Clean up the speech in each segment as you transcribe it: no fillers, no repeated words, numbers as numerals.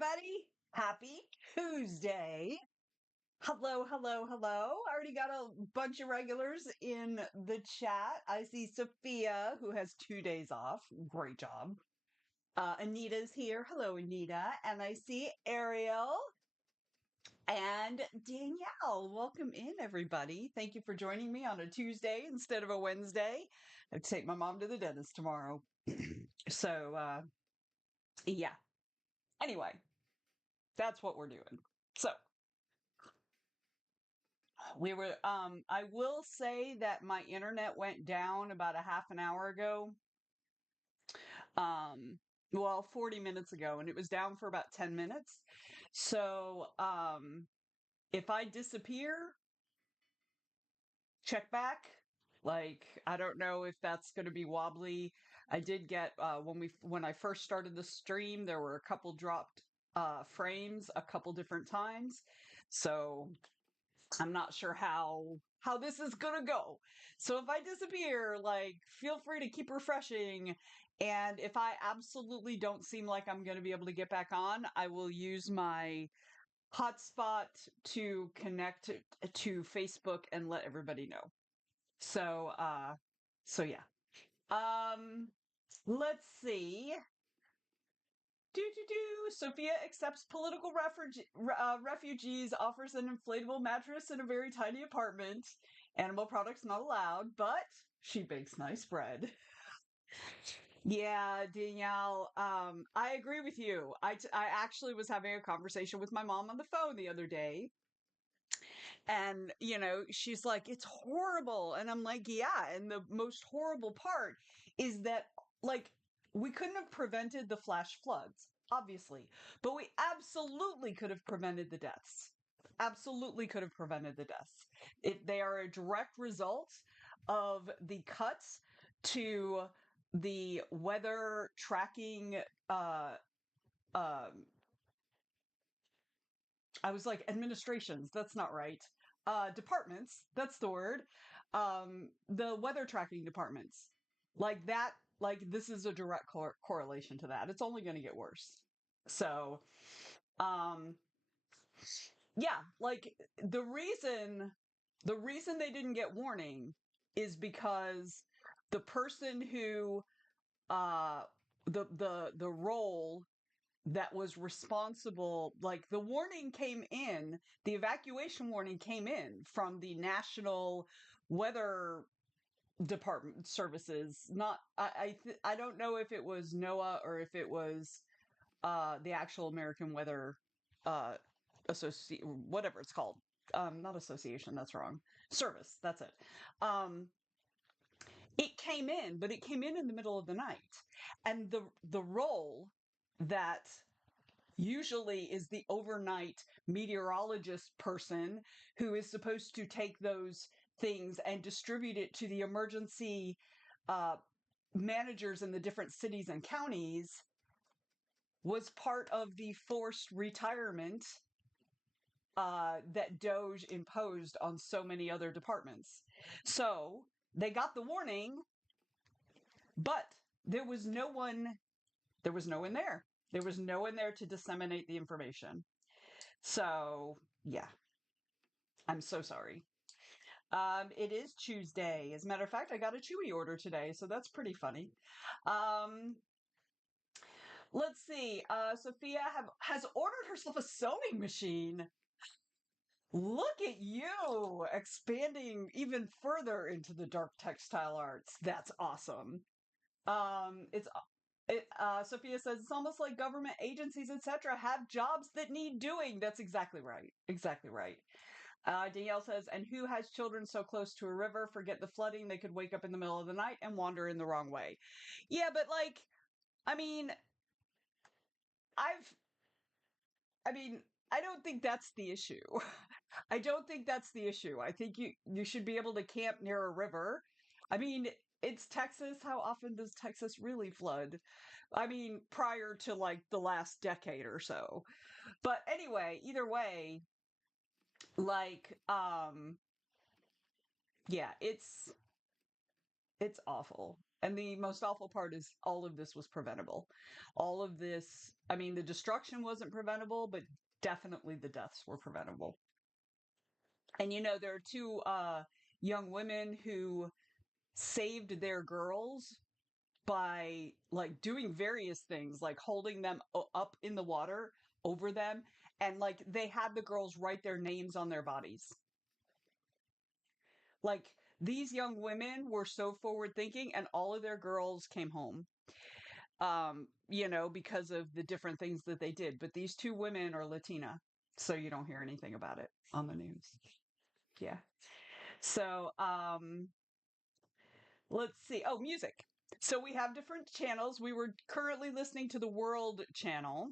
everybody. Happy Tuesday. Hello, hello, hello. I already got a bunch of regulars in the chat. I see Sophia, who has 2 days off. Great job. Anita's here. Hello, Anita. And I see Ariel and Danielle. Welcome in, everybody. Thank you for joining me on a Tuesday instead of a Wednesday. I have to take my mom to the dentist tomorrow. So, yeah. Anyway, that's what we're doing. So, I will say that my internet went down about a half an hour ago. Um, well, 40 minutes ago, and it was down for about 10 minutes. So, if I disappear, check back. Like, I don't know if that's going to be wobbly. I did get, when I first started the stream, there were a couple dropped, frames a couple different times. So I'm not sure how this is gonna go. So if I disappear, like, feel free to keep refreshing. And if I absolutely don't seem like I'm gonna be able to get back on, I will use my hotspot to connect to Facebook and let everybody know. So yeah. Um, let's see. Sophia accepts political refugees, offers an inflatable mattress in a very tiny apartment. Animal products not allowed, but she bakes nice bread. Yeah, Danielle, I agree with you. I actually was having a conversation with my mom on the phone the other day, and, she's like, it's horrible. And I'm like, yeah. And the most horrible part is that, like, we couldn't have prevented the flash floods, obviously, but we absolutely could have prevented the deaths. Absolutely could have prevented the deaths. They are a direct result of the cuts to the weather tracking, um, I was like, administrations, that's not right. Departments, that's the word. The weather tracking departments. Like that, like this is a direct correlation to that. It's only going to get worse. So, um, yeah, like the reason they didn't get warning is because the person who, uh, the role that was responsible, like the evacuation warning came in from the National Weather Department Services. Not, I don't know if it was NOAA or if it was the actual American Weather uh whatever it's called. Not association, that's wrong. Service, that's it. Um, it came in, but it came in the middle of the night. And the role that usually is the overnight meteorologist person who is supposed to take those things and distribute it to the emergency uh, managers in the different cities and counties, was part of the forced retirement that Doge imposed on so many other departments. So they got the warning, but there was no one. There was no one there. There was no one there to disseminate the information. So, yeah, I'm so sorry. It is Tuesday. As a matter of fact, I got a Chewy order today, so that's pretty funny. Um, let's see. Sophia has ordered herself a sewing machine. Look at you expanding even further into the dark textile arts. That's awesome. It's Sophia says it's almost like government agencies, etc., have jobs that need doing. That's exactly right. Exactly right. Danielle says, and who has children so close to a river? Forget the flooding. They could wake up in the middle of the night and wander in the wrong way. Yeah, but like, I mean, I've, I mean, I don't think that's the issue. I don't think that's the issue. I think you should be able to camp near a river. I mean, it's Texas. How often does Texas really flood? I mean, prior to like the last decade or so. But anyway, either way, like, yeah, it's awful. And the most awful part is all of this was preventable. All of this, I mean, the destruction wasn't preventable, but definitely the deaths were preventable. And there are two young women who saved their girls by like doing various things, like holding them up in the water over them. And like they had the girls write their names on their bodies. Like these young women were so forward thinking, and all of their girls came home, because of the different things that they did. But these two women are Latina, so you don't hear anything about it on the news. Yeah. So, let's see. Oh, music. So we have different channels. We were currently listening to the World channel.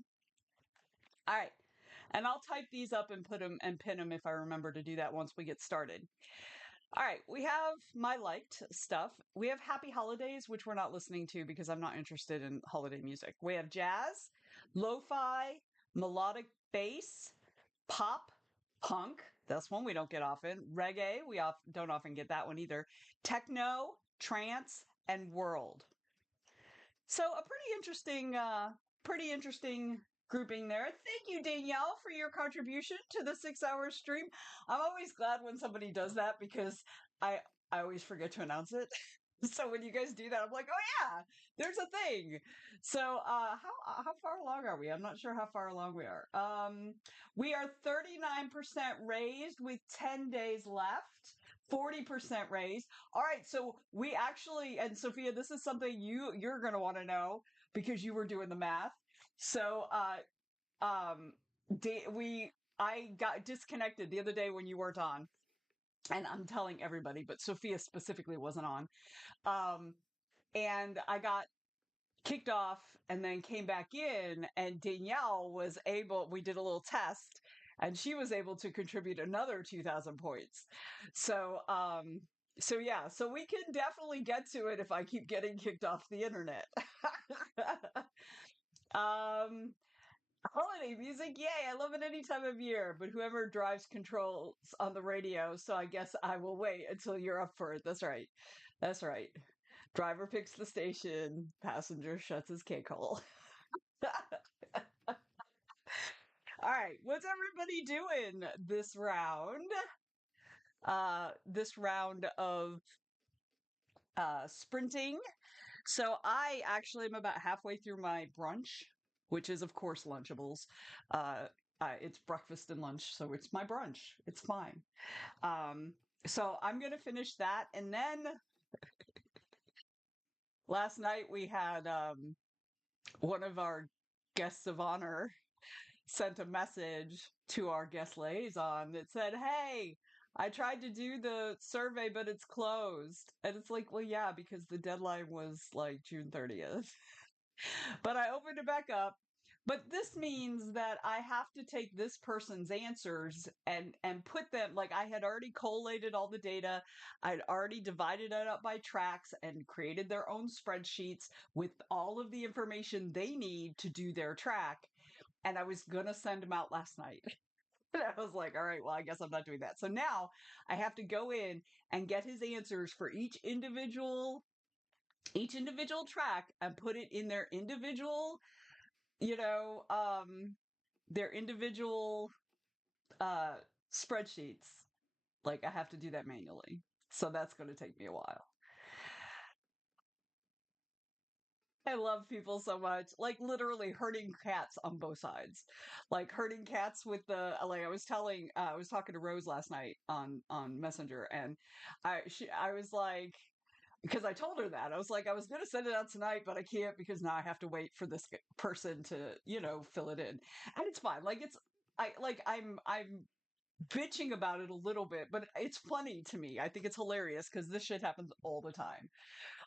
All right. And I'll type these up and put them and pin them if I remember to do that once we get started. All right, we have my liked stuff. We have Happy Holidays, which we're not listening to because I'm not interested in holiday music. We have jazz, lo-fi, melodic bass, pop, punk. That's one we don't get often. Reggae, we don't often get that one either. Techno, trance, and world. So a pretty interesting grouping there. Thank you, Danielle, for your contribution to the 6 hour stream. I'm always glad when somebody does that because I I always forget to announce it. So when you guys do that, I'm like, oh yeah, there's a thing. So how far along are we? I'm not sure how far along we are. We are 39% raised with 10 days left. 40% raised. All right, so we actually, and Sophia, this is something you're going to want to know because you were doing the math. So we I got disconnected the other day when you weren't on, and I'm telling everybody, but Sophia specifically wasn't on. Um, and I got kicked off and then came back in, and Danielle was able, we did a little test, and she was able to contribute another 2,000 points. So yeah, so we can definitely get to it if I keep getting kicked off the internet. um Holiday music, yay, I love it any time of year, but whoever drives controls on the radio, so I guess I will wait until you're up for it. That's right. That's right. Driver picks the station, passenger shuts his cake hole. All right, what's everybody doing this round? This round of sprinting. So I actually am about halfway through my brunch, which is of course Lunchables. Uh, it's breakfast and lunch, so it's my brunch. It's fine. So I'm gonna finish that, and then last night we had one of our guests of honor sent a message to our guest liaison that said, "Hey, I tried to do the survey, but it's closed." And it's like, well, yeah, because the deadline was like June 30th. But I opened it back up. But this means that I have to take this person's answers and put them, like I had already collated all the data. I'd already divided it up by tracks and created their own spreadsheets with all of the information they need to do their track. And I was going to send them out last night. And I was like, all right, well, I guess I'm not doing that. So now I have to go in and get his answers for each individual track and put it in you know, um, their individual uh, spreadsheets. Like I have to do that manually. So that's going to take me a while. I love people so much. Like literally herding cats on both sides. Like herding cats with the like I was talking to Rose last night on Messenger, and I was like, because I told her that. I was like, I was going to send it out tonight, but I can't because now I have to wait for this person to, fill it in. And it's fine. Like I'm bitching about it a little bit, but it's funny to me. I think it's hilarious because this shit happens all the time.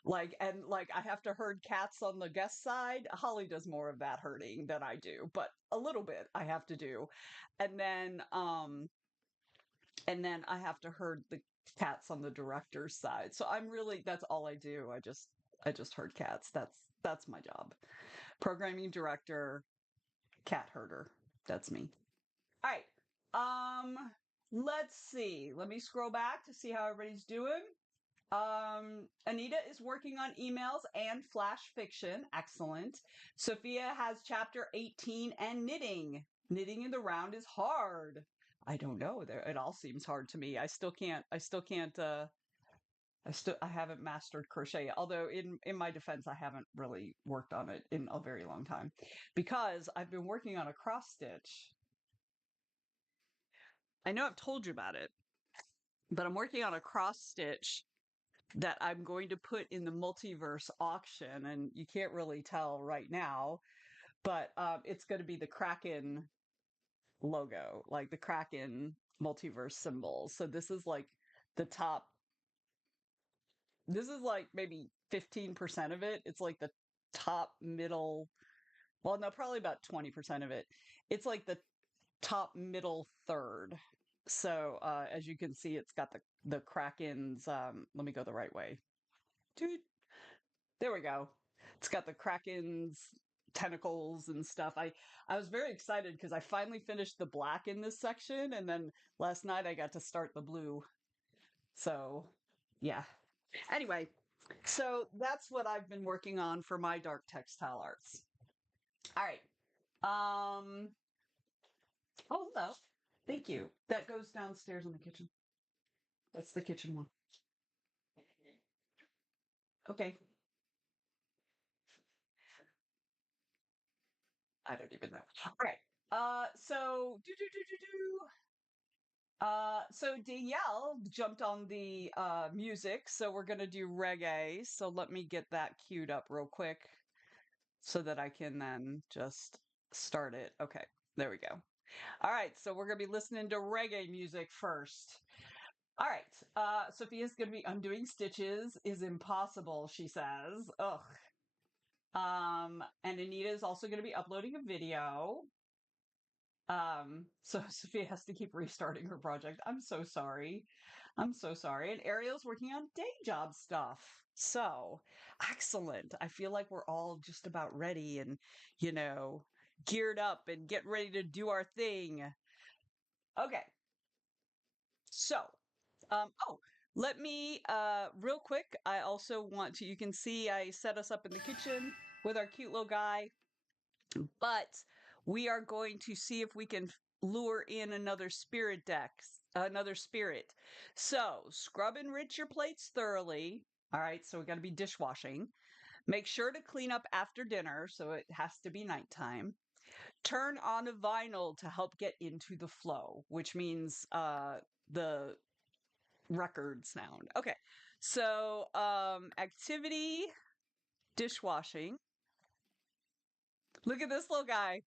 And I have to herd cats on the guest side. Holly does more of that herding than I do, but a little bit I have to do. And then I have to herd the cats on the director's side. So that's all I do. I just herd cats. That's my job. Programming director, cat herder. That's me. All right. Let's see. Let me scroll back to see how everybody's doing. Anita is working on emails and flash fiction. Excellent. Sophia has chapter 18 and knitting. Knitting in the round is hard. I don't know. It all seems hard to me. I haven't mastered crochet, although in my defense, I haven't really worked on it in a very long time because I've been working on a cross stitch. I know I've told you about it, but I'm working on a cross stitch that I'm going to put in the multiverse auction, and you can't really tell right now, but it's going to be the Kraken logo, like the Kraken multiverse symbol. So this is like the top. This is like maybe 15% of it. It's like the top middle. Well, no, probably about 20% of it. It's like the top middle third. So as you can see, it's got the Kraken's. Let me go the right way. Dude, there we go. It's got the Kraken's tentacles and stuff. I was very excited because I finally finished the black in this section, and then last night I got to start the blue. So, yeah. Anyway, so that's what I've been working on for my dark textile arts. All right. Oh, hello. Thank you. That goes downstairs in the kitchen. That's the kitchen one. Okay. I don't even know. All right. So do do do do do. So Danielle jumped on the music, so we're gonna do reggae. So let me get that queued up real quick so that I can then just start it. Okay, there we go. All right, so we're gonna be listening to reggae music first. All right, Sophia's gonna be undoing stitches is impossible, she says. Ugh. And Anita is also gonna be uploading a video. So Sophia has to keep restarting her project. I'm so sorry. I'm so sorry. And Ariel's working on day job stuff. So excellent. I feel like we're all just about ready and, geared up and get ready to do our thing. Okay. So, oh, let me, real quick, I also want to, you can see I set us up in the kitchen with our cute little guy. But we are going to see if we can lure in another another spirit. So scrub and rinse your plates thoroughly. All right, so we got to be dishwashing. Make sure to clean up after dinner, so it has to be nighttime. Turn on a vinyl to help get into the flow, which means the record sound. Okay, so activity dishwashing. Look at this little guy.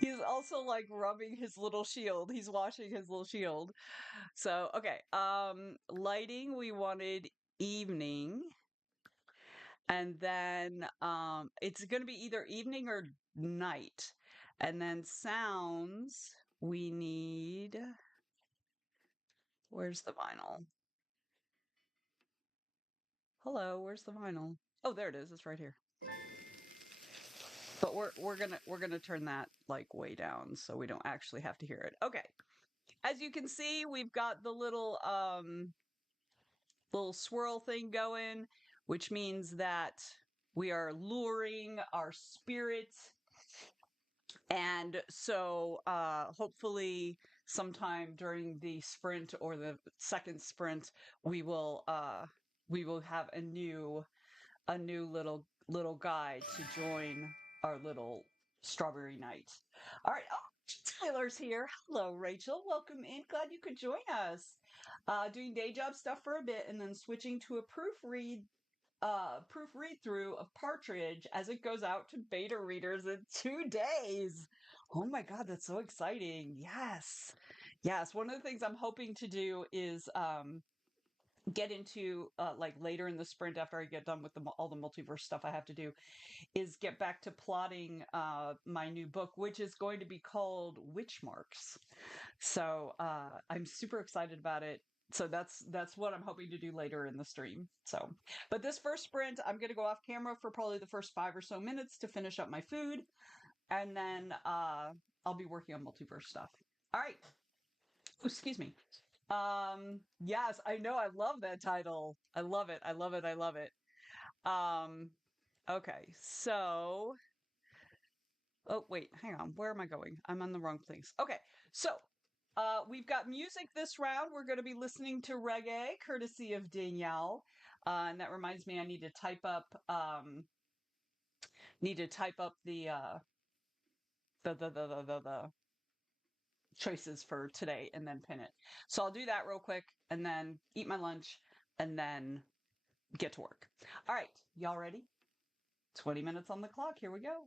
He's also like rubbing his little shield. He's washing his little shield. So, okay. Lighting, we wanted evening. And then it's going to be either evening or night. And then sounds, we need where's the vinyl? Hello, where's the vinyl? Oh, there it is. It's right here. But we're gonna turn that like way down so we don't actually have to hear it. Okay. As you can see, we've got the little swirl thing going, which means that we are luring our spirit. And so hopefully sometime during the sprint or the second sprint, we will have a new little guide to join our little strawberry night. All right. Oh, Tyler's here. Hello, Rachel. Welcome in. Glad you could join us. Doing day job stuff for a bit and then switching to a proofread through of Partridge as it goes out to beta readers in 2 days. Oh my God, that's so exciting. Yes. Yes. One of the things I'm hoping to do is get into like later in the sprint after I get done with all the multiverse stuff I have to do is get back to plotting my new book, which is going to be called Witch Marks. So I'm super excited about it. So that's what I'm hoping to do later in the stream. So, but this first sprint, I'm going to go off camera for probably the first 5 or so minutes to finish up my food, and then I'll be working on multiverse stuff. All right. Ooh, excuse me. Yes, I know. I love that title. I love it. I love it. I love it. Um, okay. So, oh, wait, hang on. Where am I going? I'm on the wrong place. Okay. So, we've got music this round. We're going to be listening to reggae, courtesy of Danielle. And that reminds me, I need to type up the choices for today and then pin it. So I'll do that real quick and then eat my lunch and then get to work. All right, y'all ready? 20 minutes on the clock. Here we go.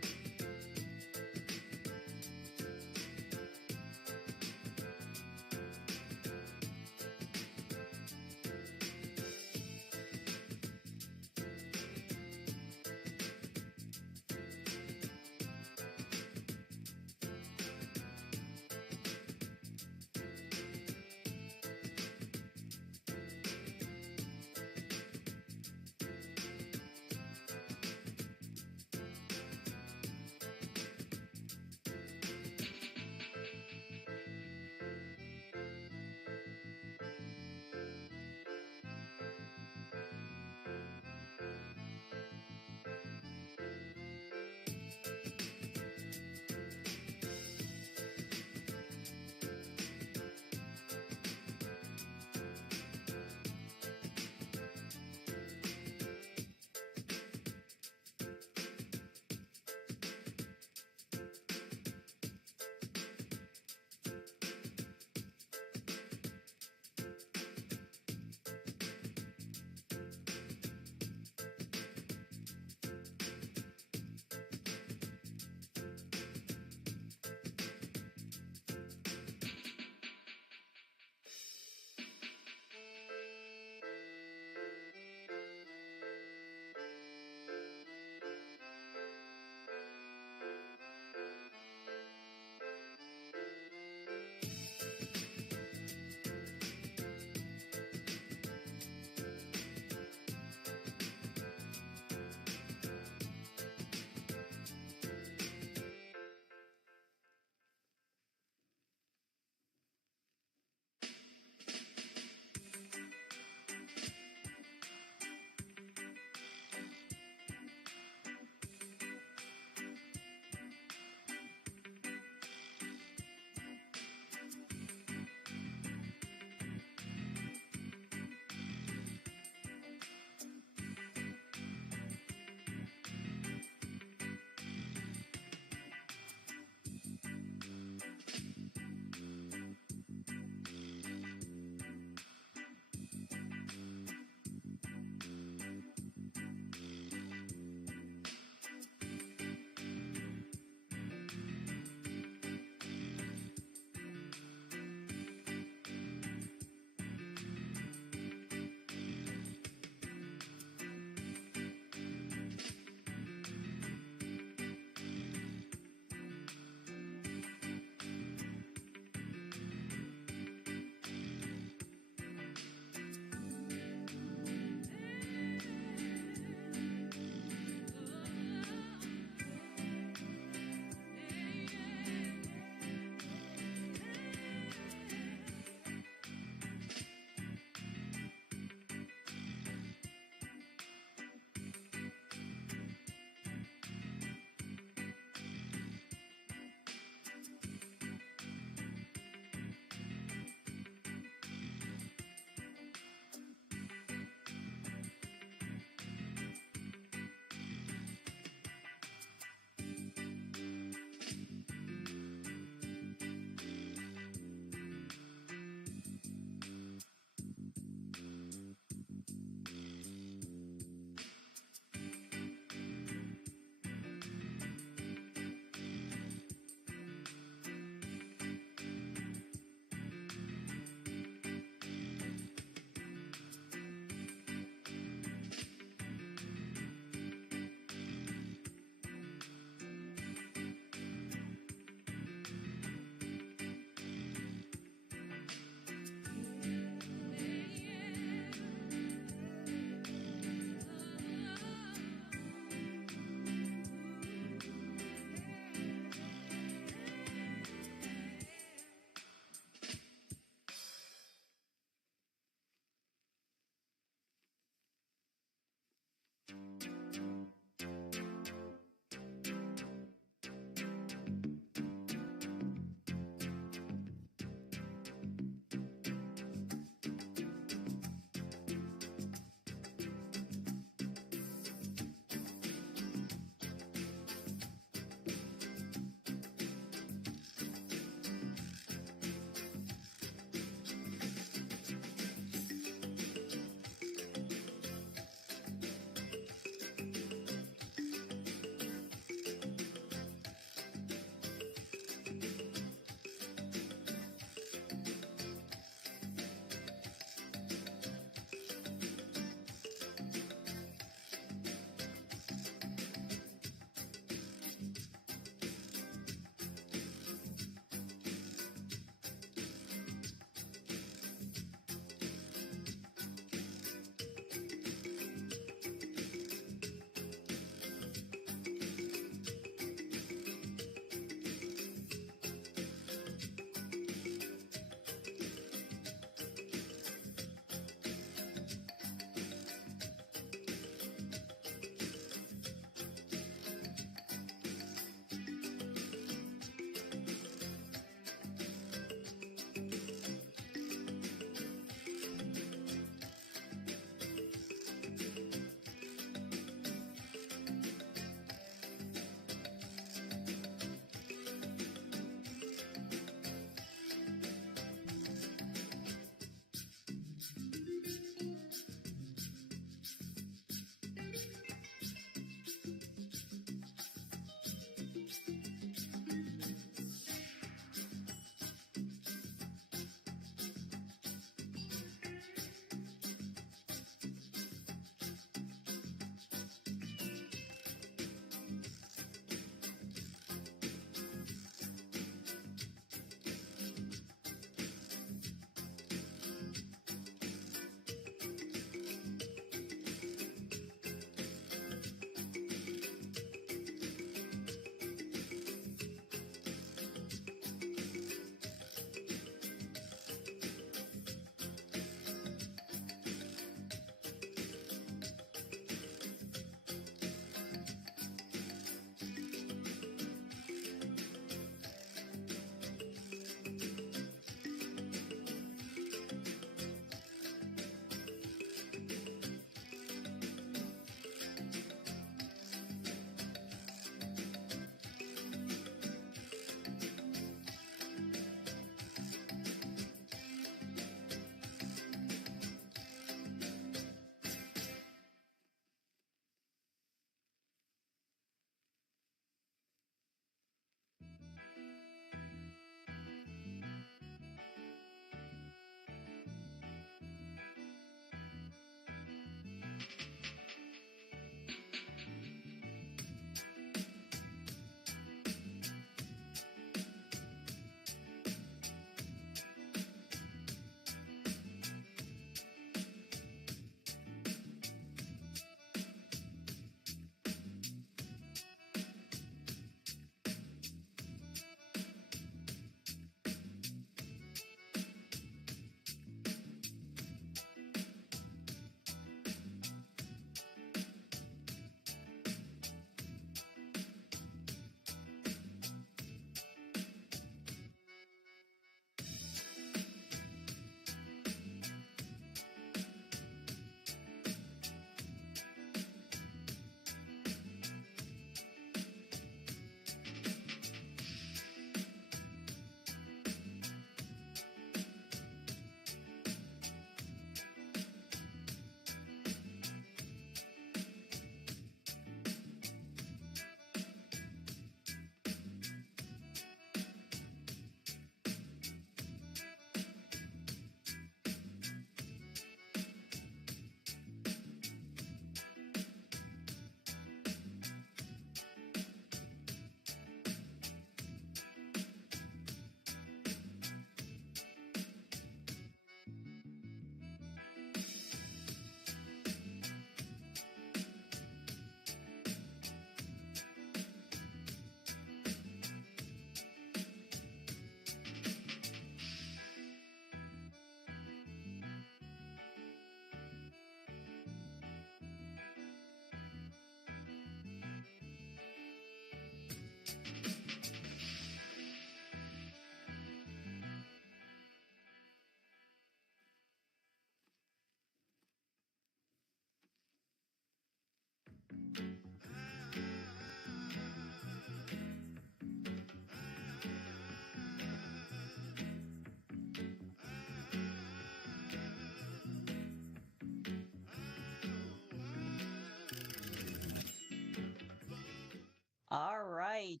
All right.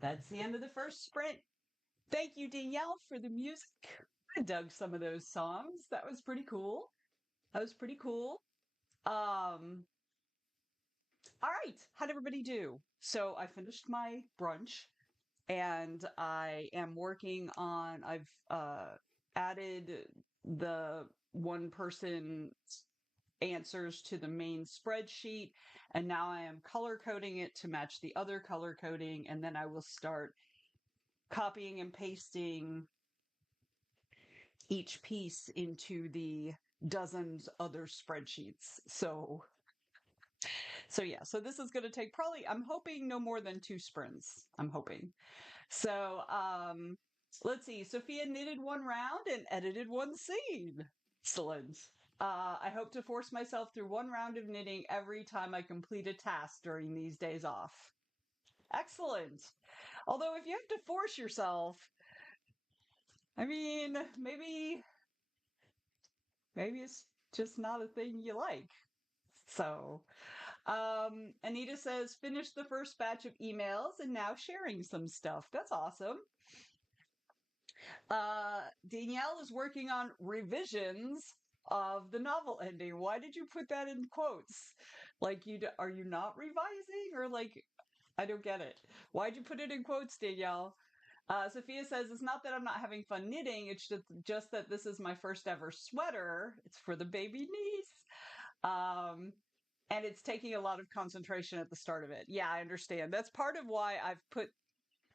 That's the end of the first sprint. Thank you, Danielle, for the music. I dug some of those songs. That was pretty cool. That was pretty cool. All right. How'd everybody do? So I finished my brunch and I am working on, I've added the one person answers to the main spreadsheet, and now I am color coding it to match the other color coding, and then I will start copying and pasting each piece into the dozens other spreadsheets. So yeah, so this is going to take probably, I'm hoping no more than 2 sprints. I'm hoping. So let's see. Sophia knitted one round and edited one scene. Excellent. I hope to force myself through one round of knitting every time I complete a task during these days off. Excellent. Although if you have to force yourself, I mean, maybe it's just not a thing you like. So, Anita says, finished the first batch of emails and now sharing some stuff. That's awesome. Danielle is working on revisions of the novel ending. Why did you put that in quotes? Like, are you not revising, or like, I don't get it. Why'd you put it in quotes, Danielle? Sophia says, it's not that I'm not having fun knitting. It's just that this is my first ever sweater. It's for the baby niece. Um, and it's taking a lot of concentration at the start of it. Yeah, I understand. That's part of why I've put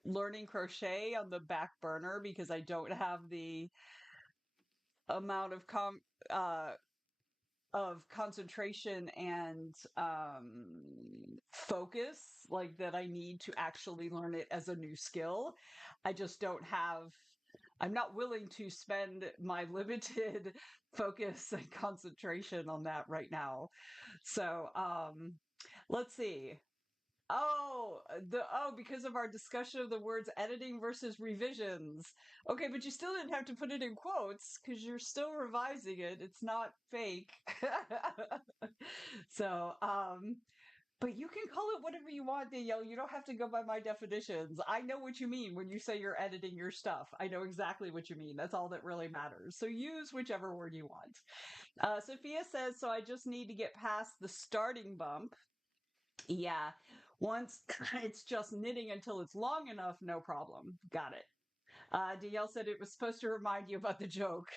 learning crochet on the back burner, because I don't have the amount uh, of concentration and focus like that I need to actually learn it as a new skill. I just don't have. I'm not willing to spend my limited focus and concentration on that right now. So, let's see. Because of our discussion of the words editing versus revisions. Okay, but you still didn't have to put it in quotes because you're still revising it. It's not fake. So, but you can call it whatever you want, Danielle. You don't have to go by my definitions. I know what you mean when you say you're editing your stuff. I know exactly what you mean. That's all that really matters. So use whichever word you want. Sophia says, so I just need to get past the starting bump. Yeah. Once it's just knitting until it's long enough, no problem. Got it. DL said it was supposed to remind you about the joke.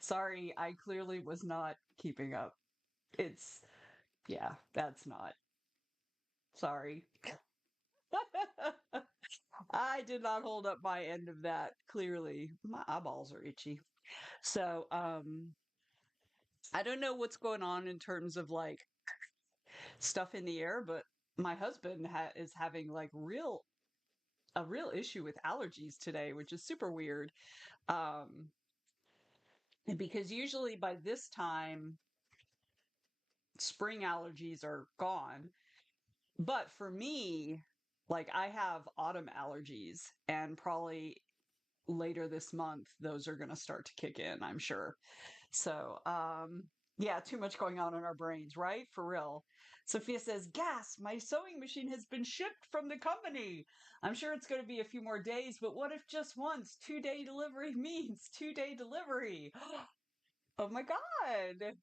Sorry, I clearly was not keeping up. It's, yeah, that's not. Sorry. I did not hold up my end of that. Clearly, my eyeballs are itchy. So, I don't know what's going on in terms of like stuff in the air, but my husband is having like a real issue with allergies today, which is super weird. Um, because usually by this time, spring allergies are gone. But for me, like I have autumn allergies, and probably later this month, those are going to start to kick in, I'm sure. So, yeah, too much going on in our brains, right? For real. Sophia says, gas, my sewing machine has been shipped from the company. I'm sure it's going to be a few more days, but what if just once 2-day delivery means 2-day delivery? Oh my God.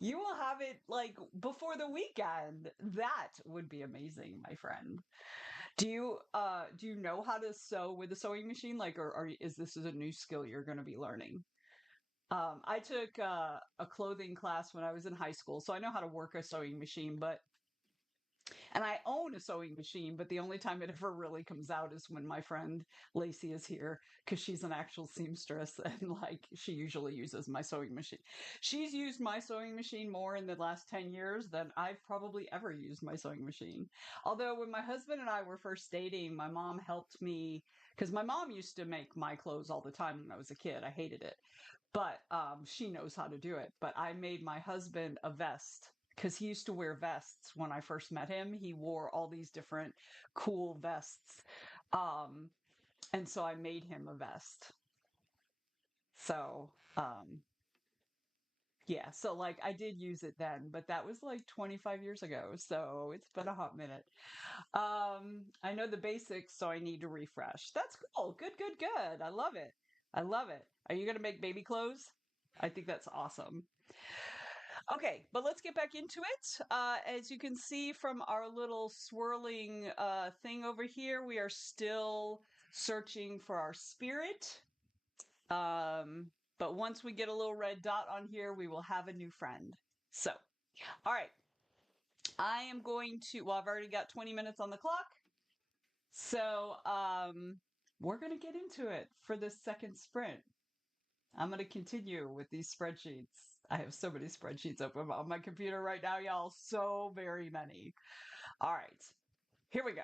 You will have it like before the weekend. That would be amazing, my friend. Do you know how to sew with a sewing machine? Like, is this a new skill you're going to be learning? I took a clothing class when I was in high school, so I know how to work a sewing machine, and I own a sewing machine, but the only time it ever really comes out is when my friend Lacey is here, because she's an actual seamstress and like she usually uses my sewing machine. She's used my sewing machine more in the last 10 years than I've probably ever used my sewing machine. Although when my husband and I were first dating, my mom helped me because my mom used to make my clothes all the time when I was a kid. I hated it, but she knows how to do it. But I made my husband a vest because he used to wear vests when I first met him. He wore all these different cool vests. Um, and so I made him a vest. So, um, Yeah, so like I did use it then, but that was like 25 years ago, so it's been a hot minute. I know the basics, so I need to refresh. That's cool. Good, good, good. I love it. I love it. Are you gonna make baby clothes? I think that's awesome. Okay, but let's get back into it. As you can see from our little swirling thing over here, we are still searching for our spirit. Um, but once we get a little red dot on here, we will have a new friend. So, all right, I am going to, well, I've already got 20 minutes on the clock. So, we're going to get into it for this second sprint. I'm going to continue with these spreadsheets. I have so many spreadsheets open on my computer right now, y'all. So very many. All right, here we go.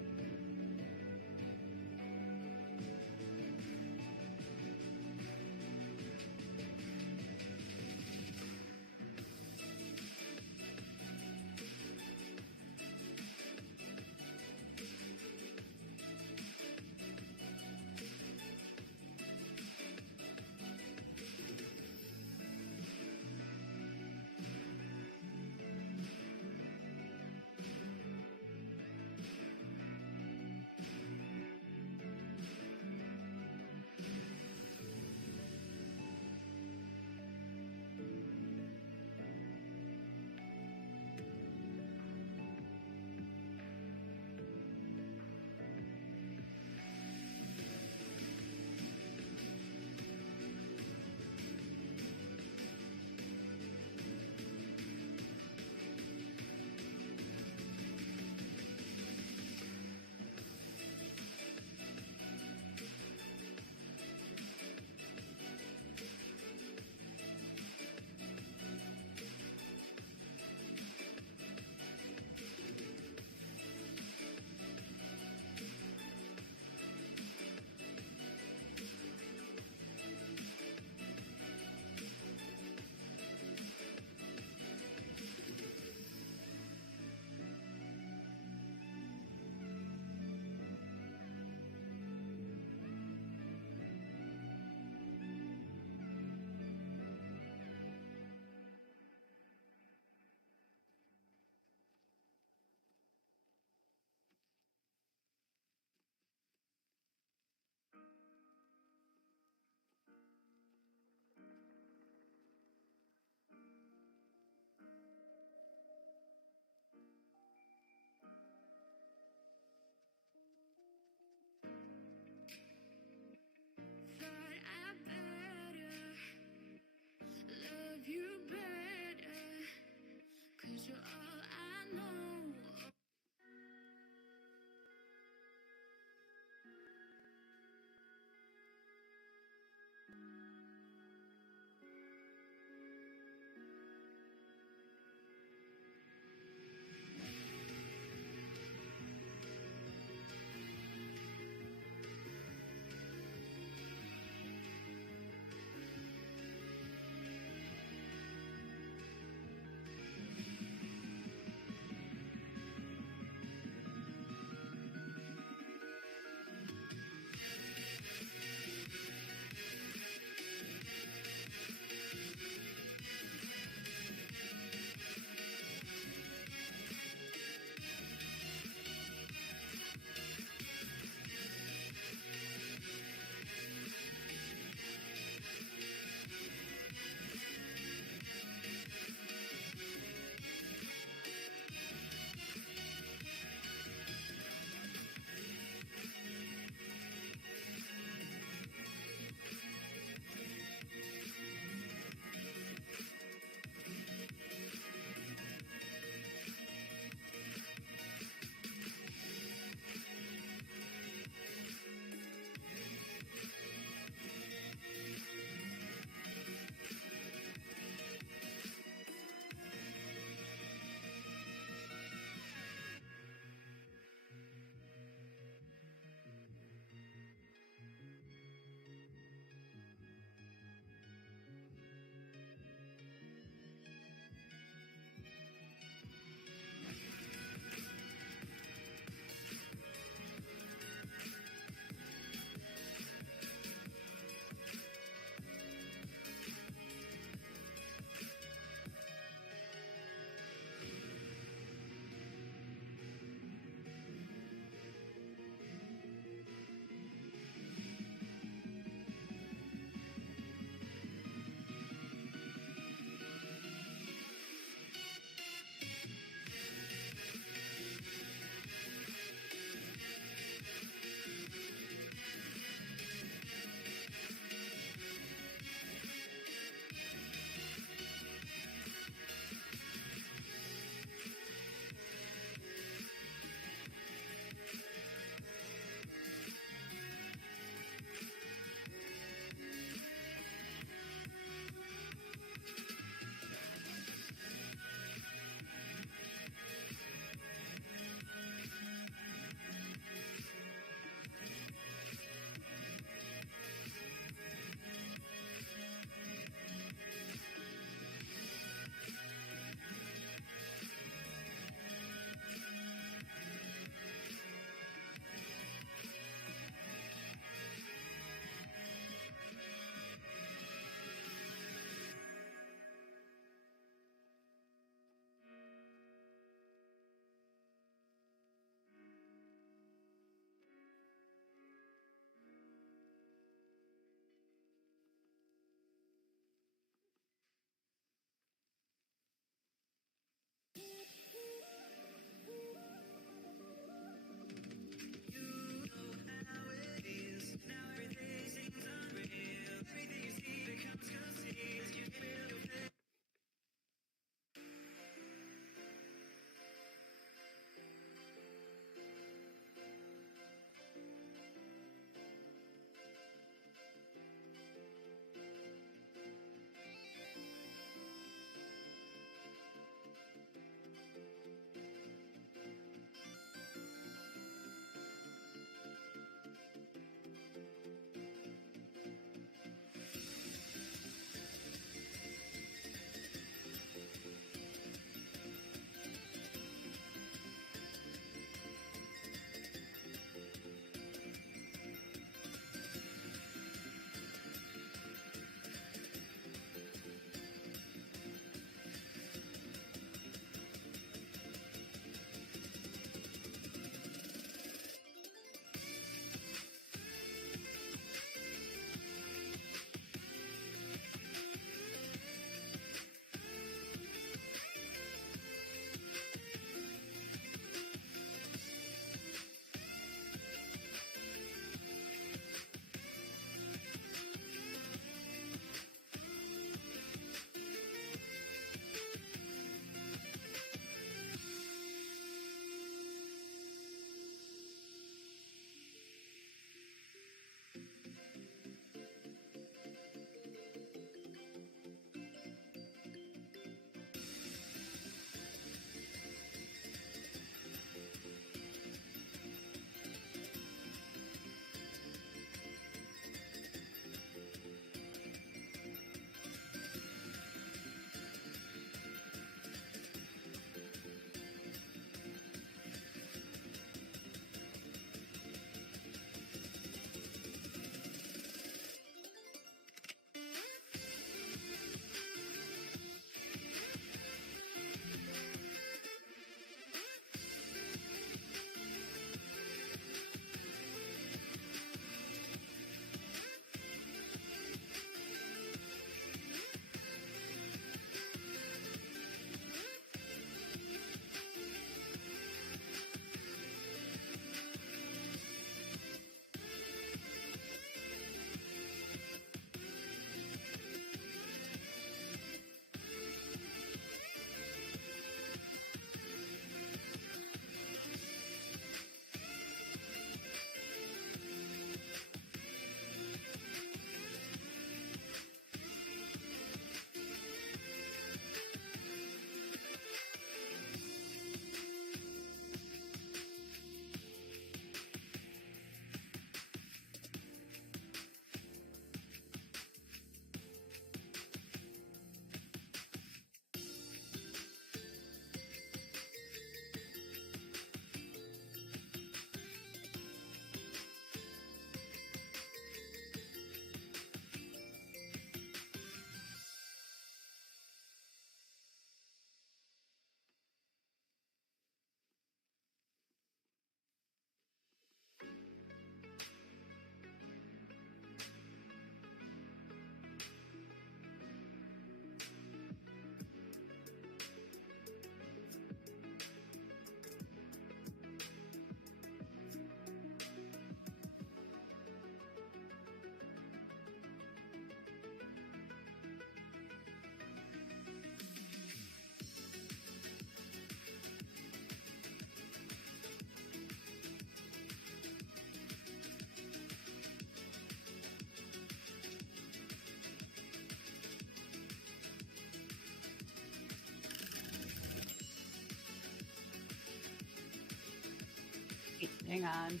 Hang on.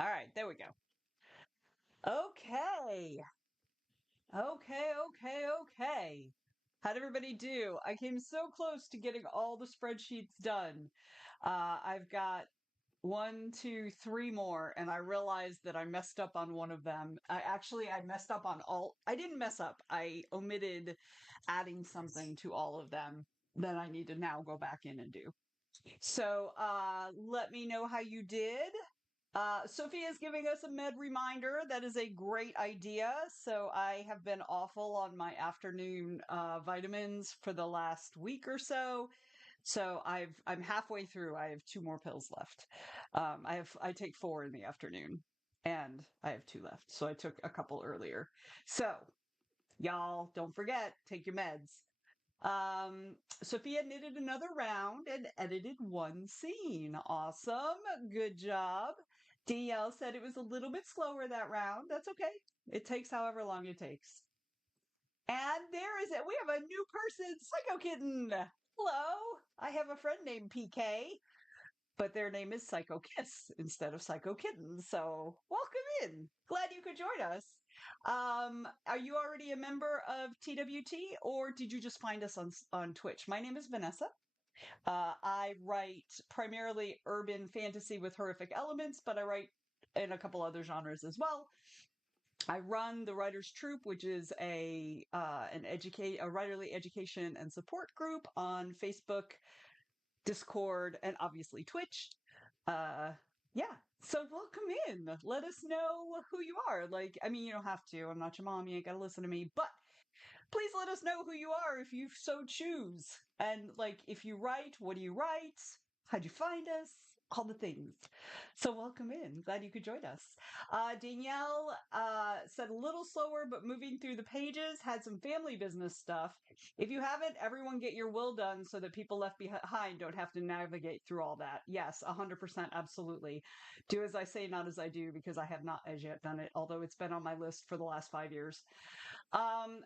All right, there we go. Okay. Okay. How'd everybody do? I came so close to getting all the spreadsheets done. I've got one, two, three more, and I realized that I messed up on one of them. I messed up on all. I didn't mess up. I omitted adding something to all of them that I need to now go back in and do. So let me know how you did. Sophia is giving us a med reminder. That is a great idea. So I have been awful on my afternoon vitamins for the last week or so. So I'm halfway through. I have two more pills left. I take four in the afternoon, and I have two left. So I took a couple earlier. So y'all, don't forget, take your meds. Sophia knitted another round and edited one scene. Awesome. Good job. DL said it was a little bit slower that round. That's okay. It takes however long it takes. And there is it. We have a new person, Psycho Kitten. Hello. I have a friend named PK, but their name is Psycho Kiss instead of Psycho Kitten. So welcome in. Glad you could join us. Are you already a member of TWT, or did you just find us on Twitch? My name is Vanessa. I write primarily urban fantasy with horrific elements, but I write in a couple other genres as well. I run the Writers Troop, which is a writerly education and support group on Facebook, Discord, and obviously Twitch. Yeah. So welcome in. Let us know who you are. Like, I mean, you don't have to. I'm not your mom. You ain't got to listen to me. But please let us know who you are if you so choose. And like, if you write, what do you write? How'd you find us? All the things. So welcome in. Glad you could join us. Danielle said a little slower, but moving through the pages, had some family business stuff. If you haven't, everyone get your will done so that people left behind don't have to navigate through all that. Yes, 100%, absolutely. Do as I say, not as I do, because I have not as yet done it, although it's been on my list for the last 5 years.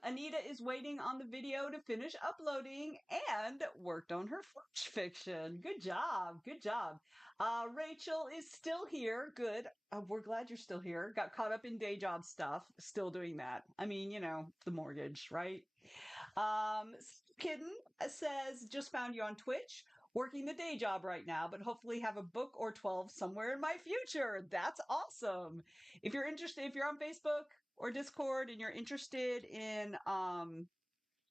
Anita is waiting on the video to finish uploading and worked on her flash fiction. Good job. Good job. Rachel is still here. Good. We're glad you're still here. Got caught up in day job stuff. Still doing that. I mean, you know, the mortgage, right? Kitten says, just found you on Twitch. Working the day job right now, but hopefully have a book or 12 somewhere in my future. That's awesome. If you're interested, if you're on Facebook or Discord and you're interested in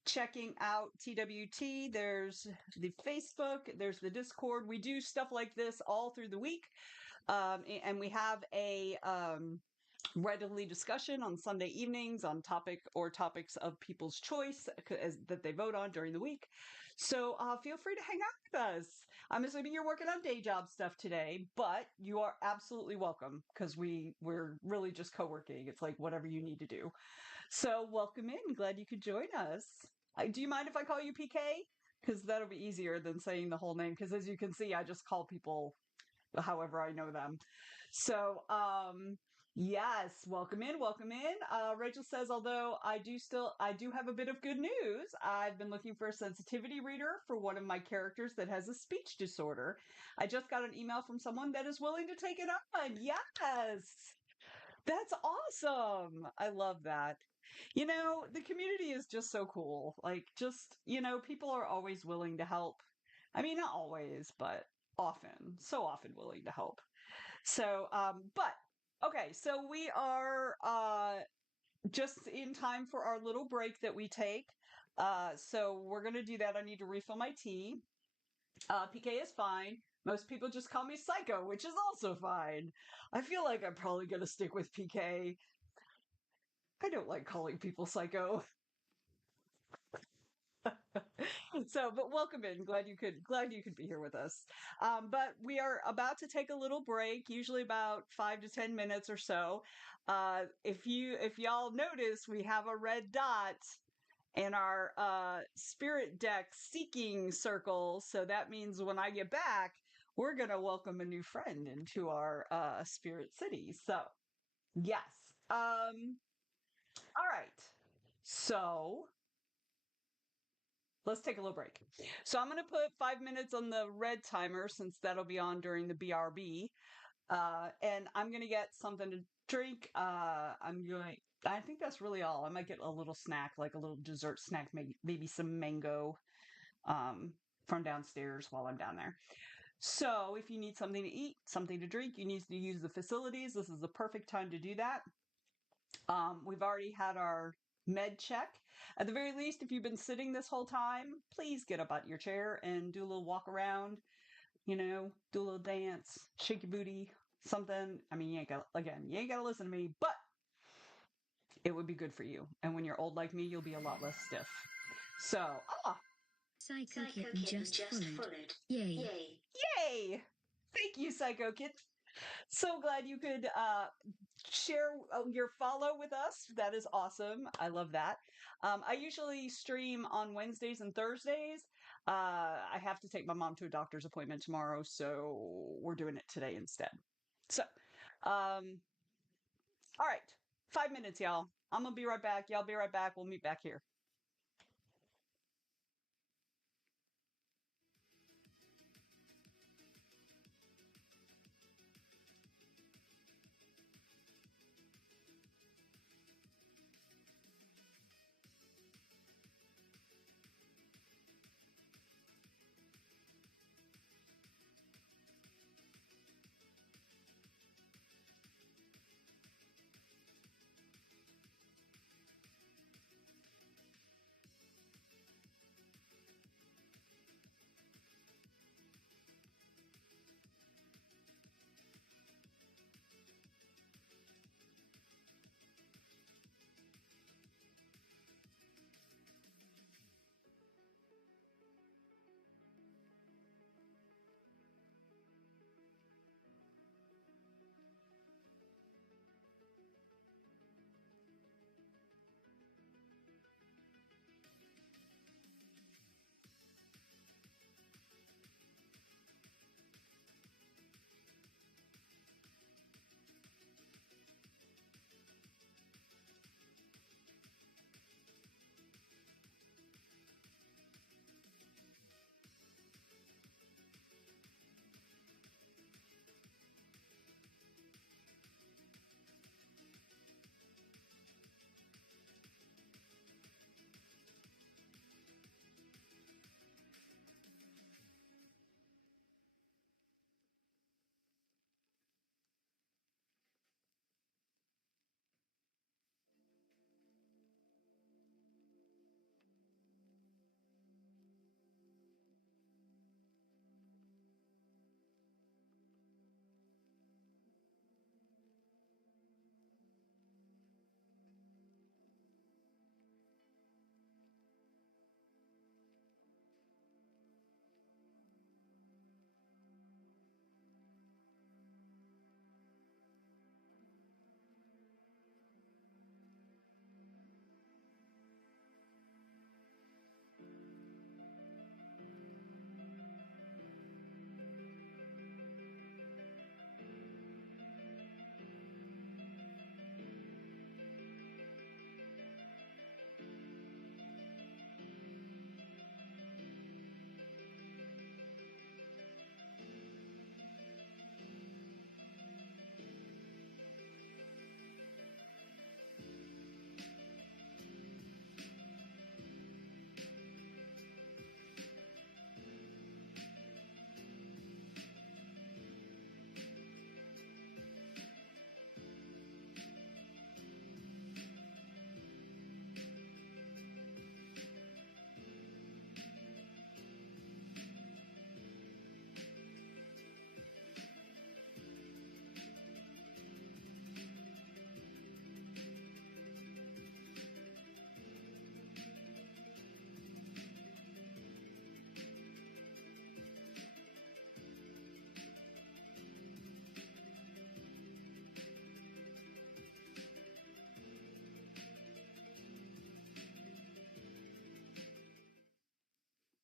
checking out TWT, there's the Facebook, there's the Discord. We do stuff like this all through the week. And we have a readily discussion on Sunday evenings on topics of people's choice that they vote on during the week. So feel free to hang out with us. I'm assuming you're working on day job stuff today, but you are absolutely welcome because we're really just co-working. It's like whatever you need to do. So welcome in. Glad you could join us. Do you mind if I call you PK? Because that'll be easier than saying the whole name. Because as you can see, I just call people however I know them. So, yes, welcome in, welcome in. Rachel says, although I do have a bit of good news. I've been looking for a sensitivity reader for one of my characters that has a speech disorder. I just got an email from someone that is willing to take it on. Yes, that's awesome. I love that. You know, the community is just so cool. Like, just, you know, people are always willing to help. I mean, not always, but often, so often willing to help. So, but okay, so we are just in time for our little break that we take. So we're gonna do that. I need to refill my tea. PK is fine. Most people just call me Psycho, which is also fine. I feel like I'm probably gonna stick with PK. I don't like calling people Psycho. So, but welcome in. Glad you could be here with us. But we are about to take a little break, usually about 5 to 10 minutes or so. If y'all notice, we have a red dot in our spirit deck seeking circle. So that means when I get back, we're gonna welcome a new friend into our spirit city. So yes. All right. So let's take a little break. So I'm going to put 5 minutes on the red timer since that'll be on during the BRB. And I'm gonna get something to drink. I think that's really all. I might get a little snack, like a little dessert snack, maybe some mango um, from downstairs while I'm down there. So if you need something to eat, something to drink, you need to use the facilities. This is the perfect time to do that. We've already had our med check. At the very least, if you've been sitting this whole time, please get up out your chair and do a little walk around, do a little dance, shake your booty, something. I mean, you ain't gotta listen to me, but it would be good for you. And when you're old like me, you'll be a lot less stiff. So, Psycho Kitten just followed. Yay. yay! Thank you, Psycho Kitten. So glad you could share your follow with us. That is awesome. I love that. I usually stream on Wednesdays and Thursdays. I have to take my mom to a doctor's appointment tomorrow, so we're doing it today instead. So, all right, 5 minutes, y'all. I'm gonna be right back. Y'all be right back. We'll meet back here.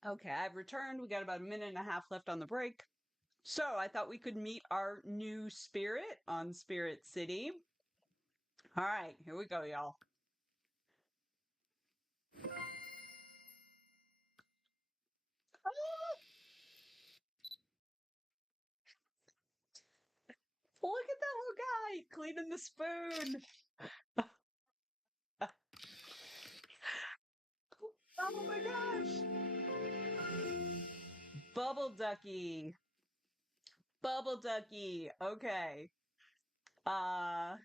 Okay, I've returned. We got about a minute and a half left on the break. So I thought we could meet our new spirit on Spirit City. All right, here we go, y'all. Look at that little guy cleaning the spoon. Oh my gosh. Bubble Ducky. Bubble Ducky. Okay. Uh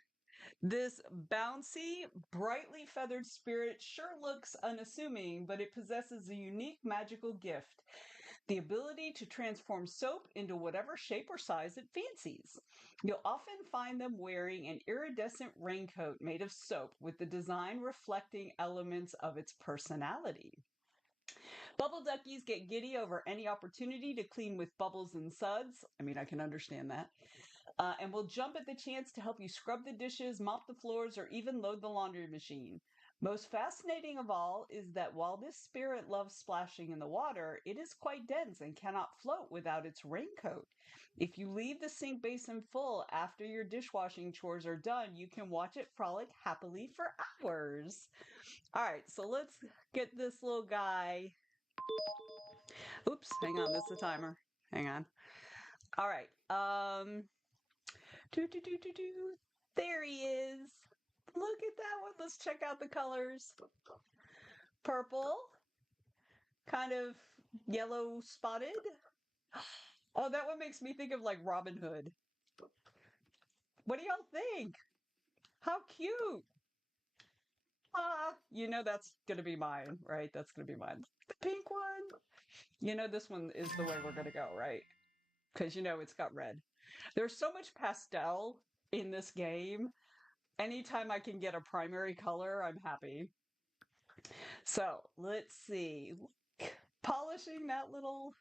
this bouncy, brightly feathered spirit sure looks unassuming, but it possesses a unique magical gift: the ability to transform soap into whatever shape or size it fancies. You'll often find them wearing an iridescent raincoat made of soap with the design reflecting elements of its personality. Bubble duckies get giddy over any opportunity to clean with bubbles and suds. I mean, I can understand that. And will jump at the chance to help you scrub the dishes, mop the floors, or even load the laundry machine. Most fascinating of all is that while this spirit loves splashing in the water, it is quite dense and cannot float without its raincoat. If you leave the sink basin full after your dishwashing chores are done, you can watch it frolic happily for hours. All right, so let's get this little guy. Oops, hang on, this is the timer. Hang on. All right. Do. There he is. Look at that one. Let's check out the colors. Purple, kind of yellow spotted. Oh, that one makes me think of like Robin Hood. What do y'all think? How cute. Ah, you know that's going to be mine, right? That's going to be mine. The pink one. You know this one is the way we're going to go, right? Because you know it's got red. There's so much pastel in this game. Anytime I can get a primary color, I'm happy. So let's see. Polishing that little.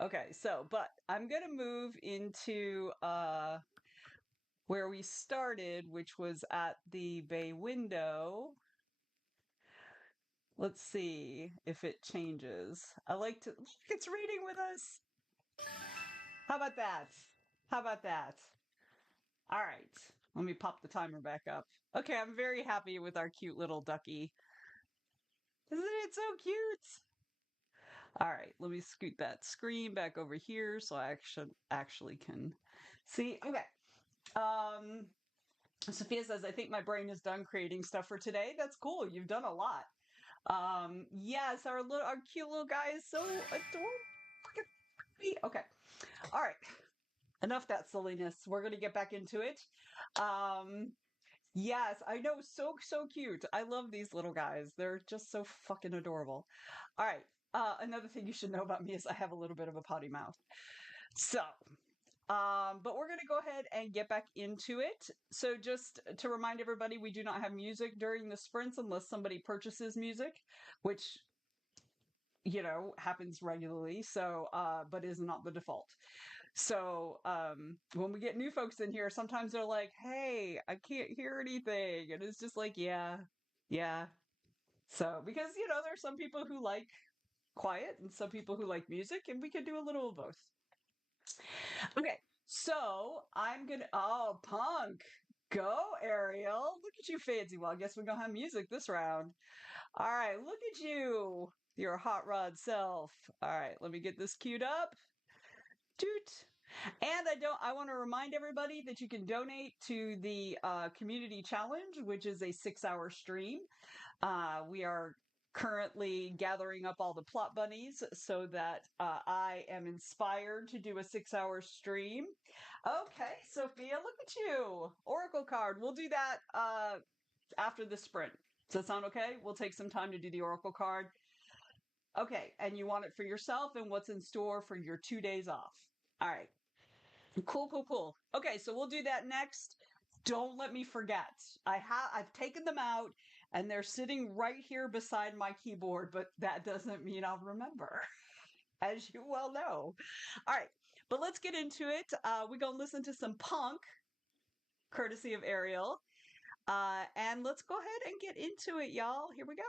Okay, so, but I'm going to move into where we started, which was at the bay window. Let's see if it changes. I like to look, it's reading with us. How about that? How about that? All right, let me pop the timer back up. Okay, I'm very happy with our cute little ducky. Isn't it so cute? All right, let me scoot that screen back over here so I actually can see. Okay. Sophia says, I think my brain is done creating stuff for today. That's cool. You've done a lot. Yes, our cute little guy is so adorable. Look at me. Okay. All right. Enough that silliness. We're gonna get back into it. Yes, I know, so cute. I love these little guys. They're just so fucking adorable. All right. Another thing you should know about me is I have a little bit of a potty mouth. So, but we're going to go ahead and get back into it. So just to remind everybody, we do not have music during the sprints unless somebody purchases music, which, you know, happens regularly. So, but is not the default. So, when we get new folks in here, sometimes they're like, hey, I can't hear anything. And it's just like, yeah. So, because, you know, there's some people who like quiet and some people who like music, and we could do a little of both. Okay, so I'm gonna. Oh, punk. Go, Ariel. Look at you, fancy. Well, I guess we're gonna have music this round. All right, look at you, your hot rod self. All right, let me get this queued up. Doot. And I want to remind everybody that you can donate to the community challenge, which is a 6-hour stream. We are currently gathering up all the plot bunnies so that I am inspired to do a 6-hour stream. Okay, Sophia, look at you. Oracle card. We'll do that after the sprint. Does that sound okay? We'll take some time to do the Oracle card. Okay, and you want it for yourself and what's in store for your 2 days off. All right. Cool. Okay, so we'll do that next. Don't let me forget. I've taken them out and they're sitting right here beside my keyboard, but that doesn't mean I'll remember, as you well know. All right, but let's get into it. We're going to listen to some punk, courtesy of Ariel. And let's go ahead and get into it, y'all. Here we go.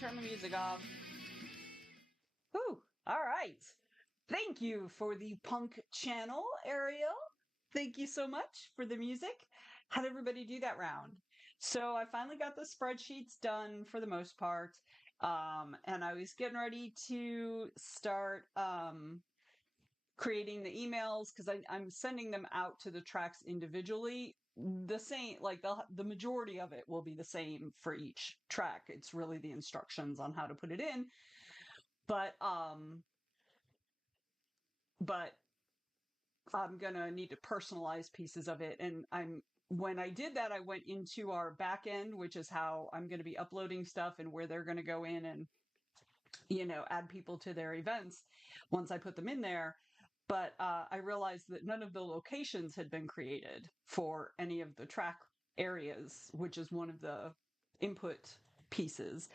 turn the music off. Whew. All right. Thank you for the punk channel, Ariel. Thank you so much for the music. How'd everybody do that round? So I finally got the spreadsheets done for the most part. And I was getting ready to start creating the emails because I'm sending them out to the tracks individually. The same, like the majority of it will be the same for each track. It's really the instructions on how to put it in. But I'm gonna need to personalize pieces of it. And when I did that, I went into our back end, which is how I'm gonna be uploading stuff and where they're gonna go in and, add people to their events once I put them in there. But I realized that none of the locations had been created for any of the track areas, which is one of the input pieces.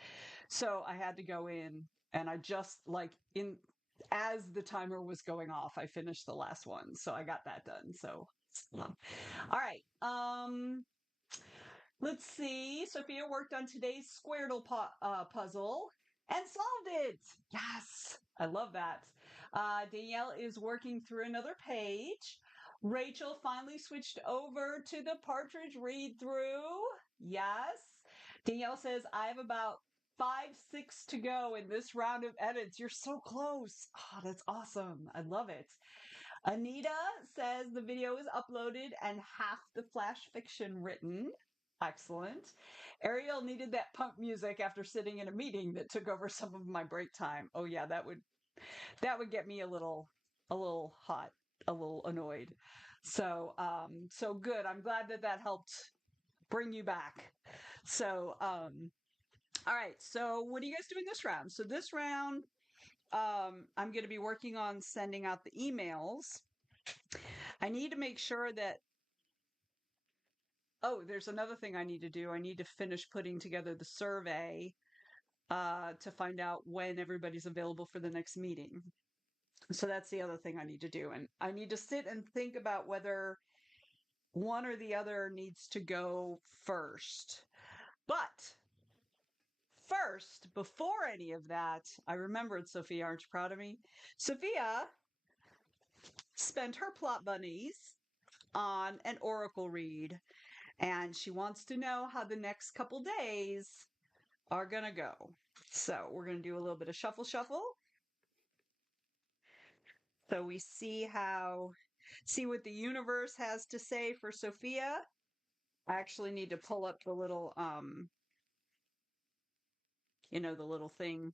So I had to go in and I just as the timer was going off, I finished the last one. So I got that done. So all right. Let's see. Sophia worked on today's Squirtle puzzle and solved it. Yes, I love that. Danielle is working through another page. Rachel finally switched over to the Partridge read through. Yes. Danielle says, I have about 5, 6 to go in this round of edits. You're so close. Oh, that's awesome. I love it. Anita says the video is uploaded and half the flash fiction written. Excellent. Ariel needed that punk music after sitting in a meeting that took over some of my break time. Oh yeah, that would get me a little hot, a little annoyed. So good. I'm glad that helped bring you back. So all right. So what are you guys doing this round? So this round I'm going to be working on sending out the emails. I need to make sure that oh, there's another thing I need to do. I need to finish putting together the survey to find out when everybody's available for the next meeting. So that's the other thing I need to do. And I need to sit and think about whether one or the other needs to go first. But first, before any of that, I remembered, Sophia, aren't you proud of me? Sophia spent her plot bunnies on an oracle read, and she wants to know how the next couple days are going to go. So we're going to do a little bit of shuffle shuffle. So we see what the universe has to say for Sophia. I actually need to pull up the little, the little thing,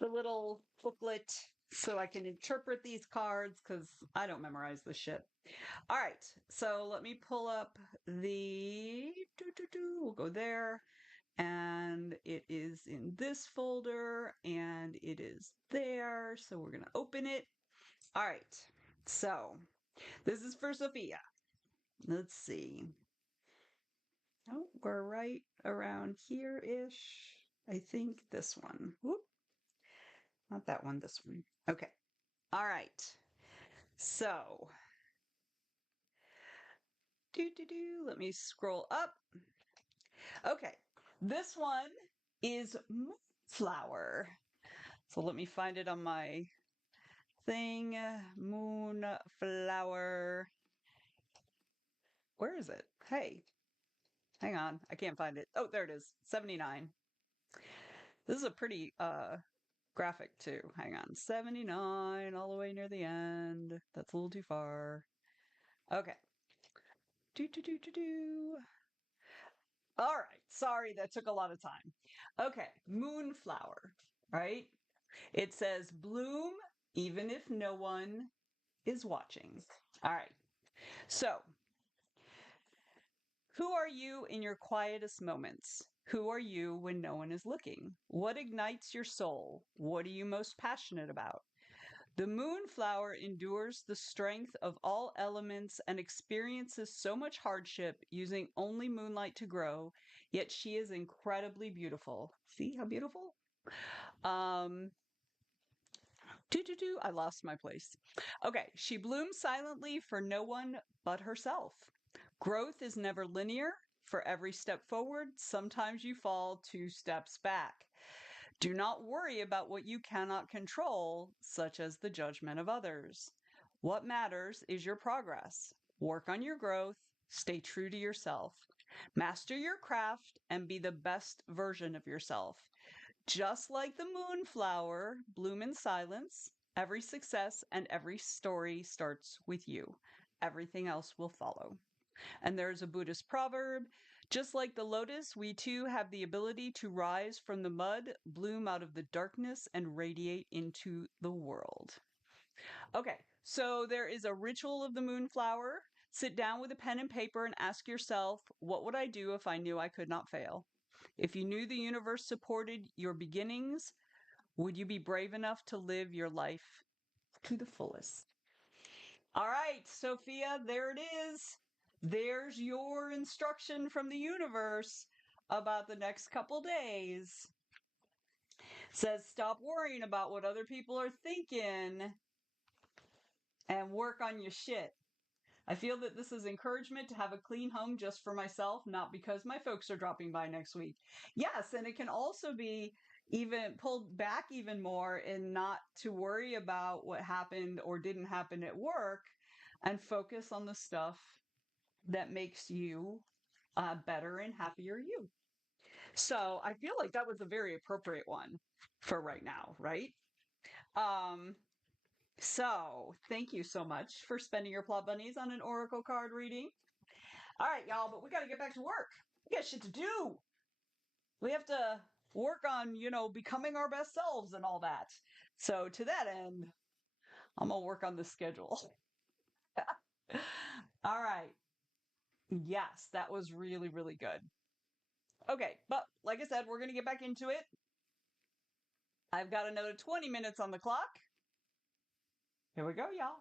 the little booklet so I can interpret these cards because I don't memorize this shit. All right, so let me pull up we'll go there. And it is in this folder and it is there. So we're going to open it. All right. So this is for Sophia. Let's see. Oh, we're right around here-ish. I think this one. Whoop. Not that one, this one. Okay. All right. So, let me scroll up. Okay. This one is Moonflower. So let me find it on my thing. Moonflower. Where is it? Hey, hang on. I can't find it. Oh, there it is. 79. This is a pretty graphic too. Hang on. 79 all the way near the end. That's a little too far. Okay. Do. All right. Sorry, that took a lot of time. Okay. Moonflower, right? It says bloom even if no one is watching. All right. So, who are you in your quietest moments? Who are you when no one is looking? What ignites your soul? What are you most passionate about? The moonflower endures the strength of all elements and experiences so much hardship using only moonlight to grow, yet she is incredibly beautiful. See how beautiful? Um, I lost my place. Okay, she blooms silently for no one but herself. Growth is never linear. For every step forward, sometimes you fall 2 steps back. Do not worry about what you cannot control, such as the judgment of others. What matters is your progress. Work on your growth, stay true to yourself, master your craft, and be the best version of yourself. Just like the moonflower, bloom in silence. Every success and every story starts with you. Everything else will follow. And there's a Buddhist proverb: just like the lotus, we too have the ability to rise from the mud, bloom out of the darkness, and radiate into the world. Okay, so there is a ritual of the moonflower. Sit down with a pen and paper and ask yourself, what would I do if I knew I could not fail? If you knew the universe supported your beginnings, would you be brave enough to live your life to the fullest? All right, Sophia, there it is. There's your instruction from the universe about the next couple days. Says stop worrying about what other people are thinking and work on your shit. I feel that this is encouragement to have a clean home just for myself, not because my folks are dropping by next week. Yes, and it can also be even pulled back even more and not to worry about what happened or didn't happen at work and focus on the stuff that makes you better and happier you. So I feel like that was a very appropriate one for right now, right? Um, so thank you so much for spending your plot bunnies on an oracle card reading. All right, y'all, but we got to get back to work. We got shit to do. We have to work on, becoming our best selves and all that. So to that end, I'm going to work on the schedule. All right. Yes, that was really, really good. Okay, but like I said, we're going to get back into it. I've got another 20 minutes on the clock. Here we go, y'all.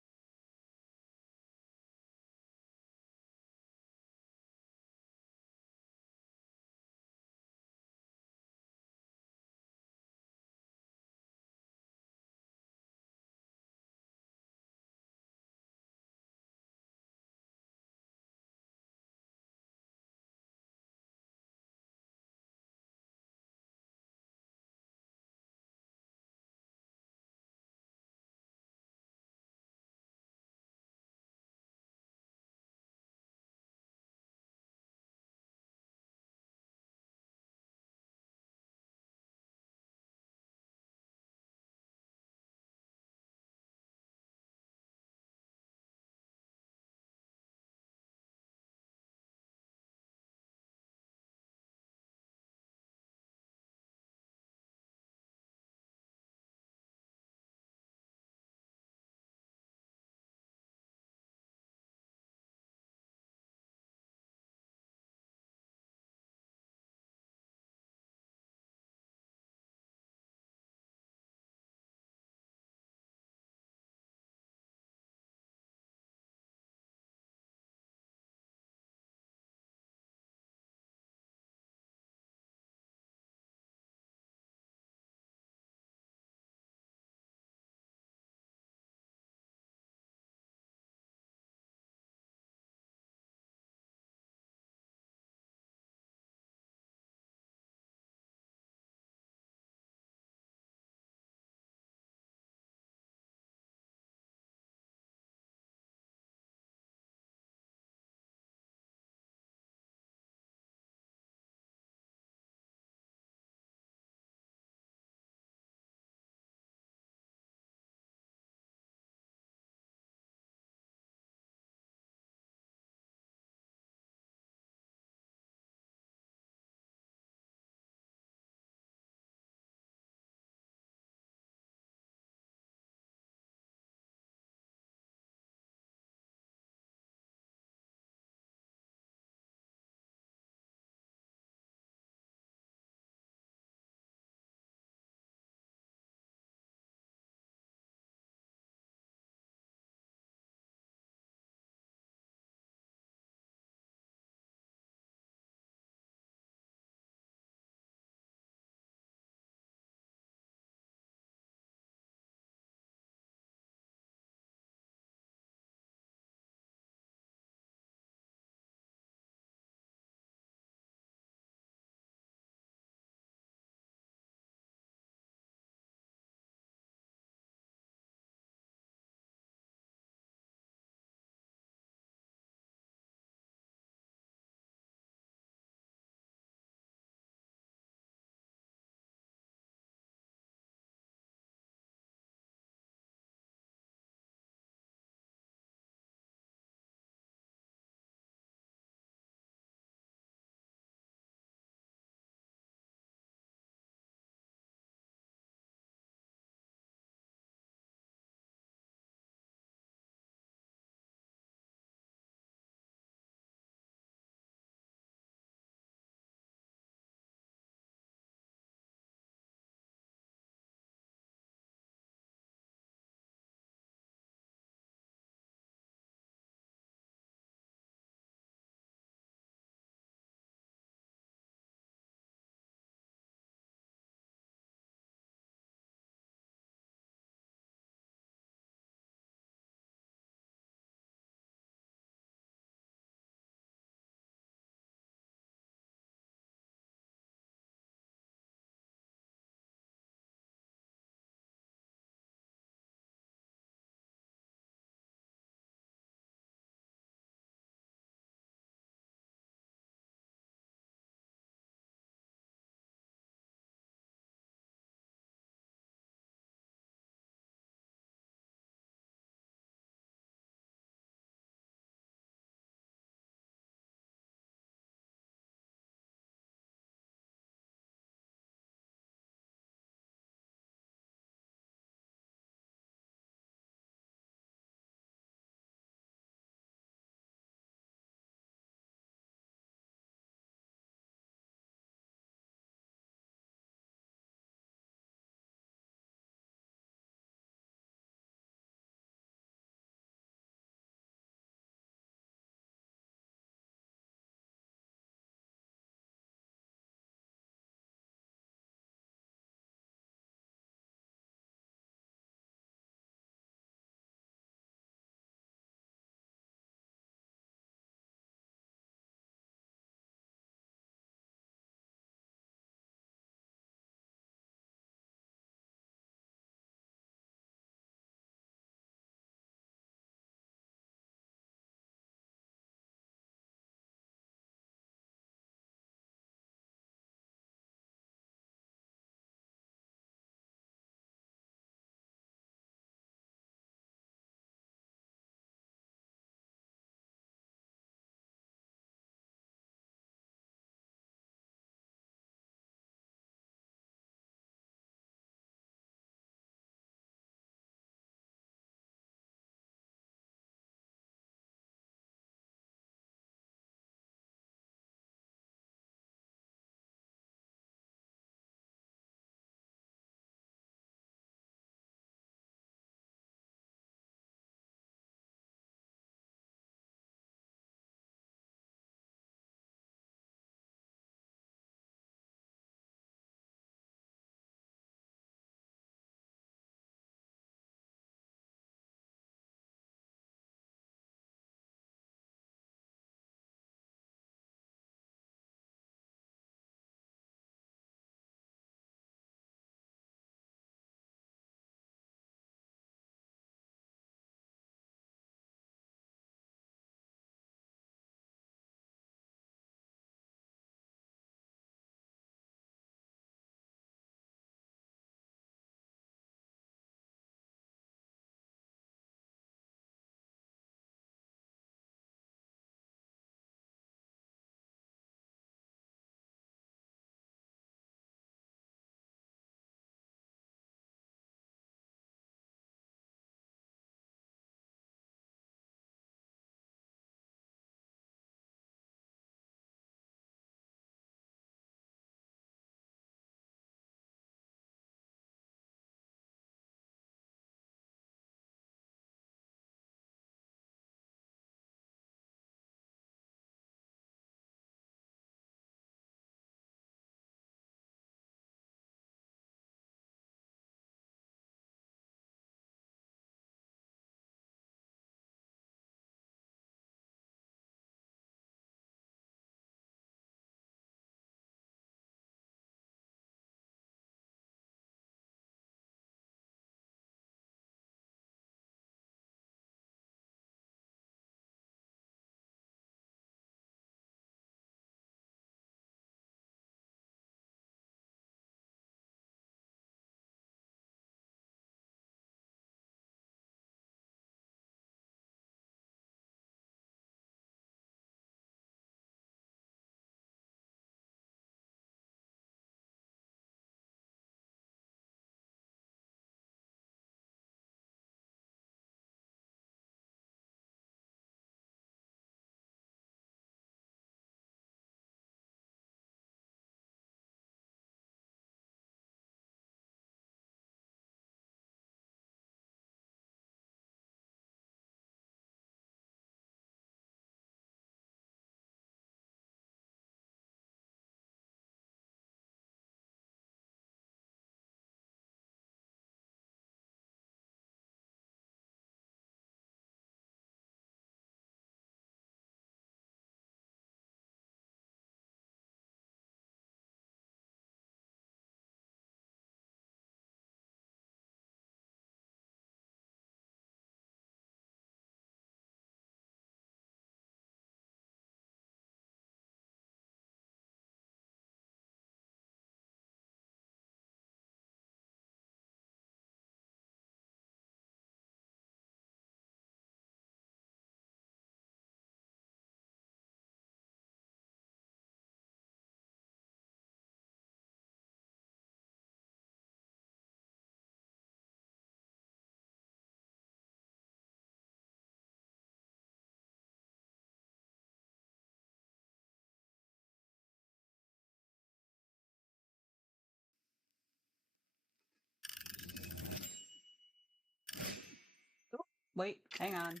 Wait, hang on.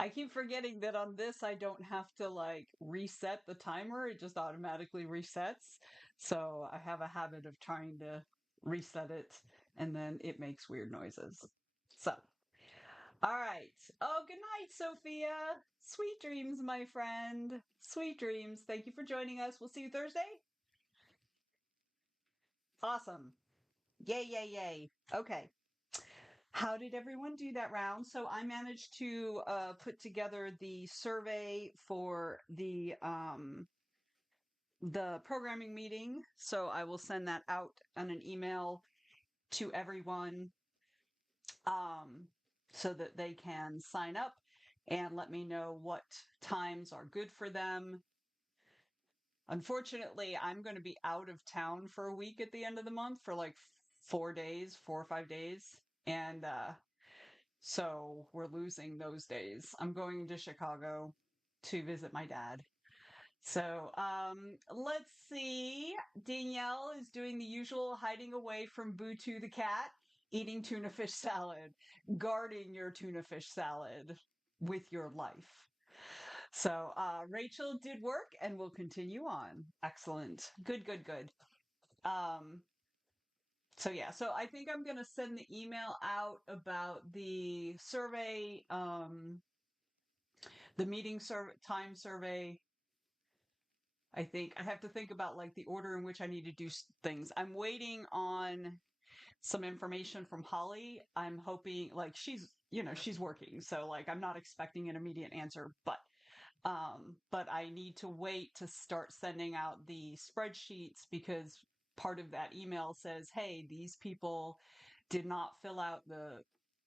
I keep forgetting that on this I don't have to like reset the timer. It just automatically resets. So I have a habit of trying to reset it and then it makes weird noises. So, all right. Oh, good night, Sophia. Sweet dreams, my friend. Sweet dreams. Thank you for joining us. We'll see you Thursday. Awesome. Yay, yay, yay. Okay. How did everyone do that round? So I managed to put together the survey for the programming meeting. So I will send that out on an email to everyone um, so that they can sign up and let me know what times are good for them. Unfortunately, I'm going to be out of town for a week at the end of the month for like 4 days, 4 or 5 days. And so we're losing those days. I'm going to Chicago to visit my dad. So let's see. Danielle is doing the usual hiding away from Boo the cat, eating tuna fish salad, guarding your tuna fish salad with your life. So Rachel did work and will continue on. Excellent. Good, good, good. Um, so yeah, so I think I'm gonna send the email out about the survey, the meeting time survey. I think I have to think about like the order in which I need to do things. I'm waiting on some information from Holly. I'm hoping like she's working, so like I'm not expecting an immediate answer, but I need to wait to start sending out the spreadsheets because part of that email says, "Hey, these people did not fill out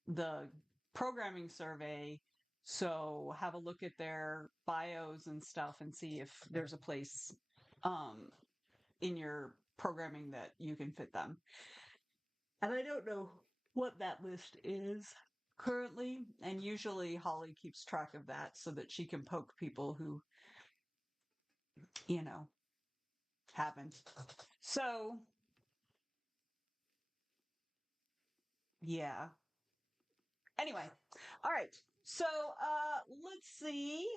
the programming survey, so have a look at their bios and stuff and see if there's a place um, in your programming that you can fit them." And I don't know what that list is currently, and usually Holly keeps track of that so that she can poke people who, you know, haven't. So, yeah. Anyway, all right. So, let's see.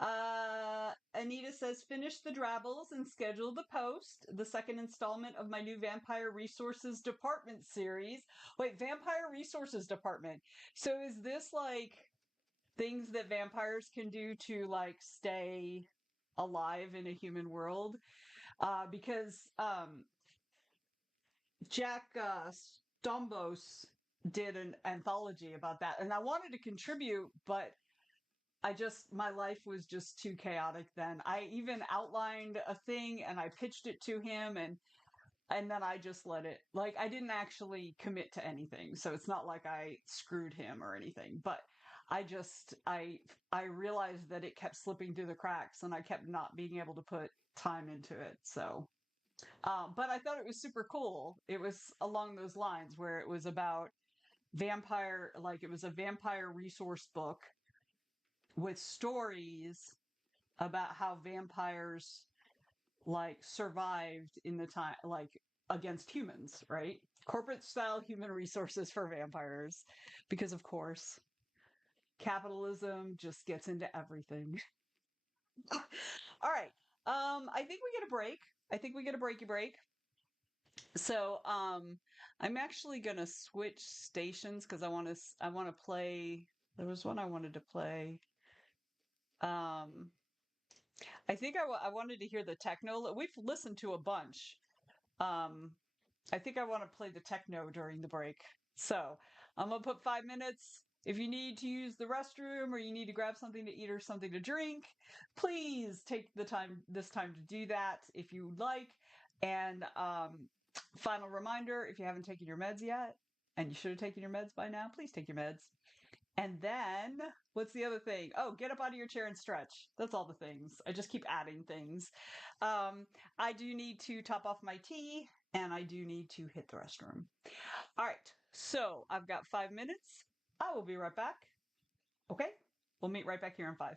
Anita says, finish the drabbles and schedule the post, the second installment of my new Vampire Resources Department series. Wait, Vampire Resources Department. So is this like things that vampires can do to like stay alive in a human world? Because Jack Stombos did an anthology about that, and I wanted to contribute, but my life was just too chaotic then. I even outlined a thing and I pitched it to him and then I just let it, like, I didn't actually commit to anything. So it's not like I screwed him or anything, but I realized that it kept slipping through the cracks and I kept not being able to put time into it. So, but I thought it was super cool. It was along those lines where it was about like it was a vampire resource book with stories about how vampires like survived in the time like against humans, right? Corporate style human resources for vampires because of course capitalism just gets into everything. All right. I think we get a break. I think we get a breaky break. So, I'm actually going to switch stations cuz I want to play there was one I wanted to play. Um I think I wanted to hear the techno. We've listened to a bunch. Um, I think I want to play the techno during the break. So I'm gonna put 5 minutes. If you need to use the restroom or you need to grab something to eat or something to drink, please take the time this time to do that if you would like. And final reminder: if you haven't taken your meds yet, and you should have taken your meds by now, please take your meds. And then, what's the other thing? Oh, get up out of your chair and stretch. That's all the things. I just keep adding things. Um, I do need to top off my tea, and I do need to hit the restroom. All right, so I've got 5 minutes. I will be right back. Okay, we'll meet right back here in 5.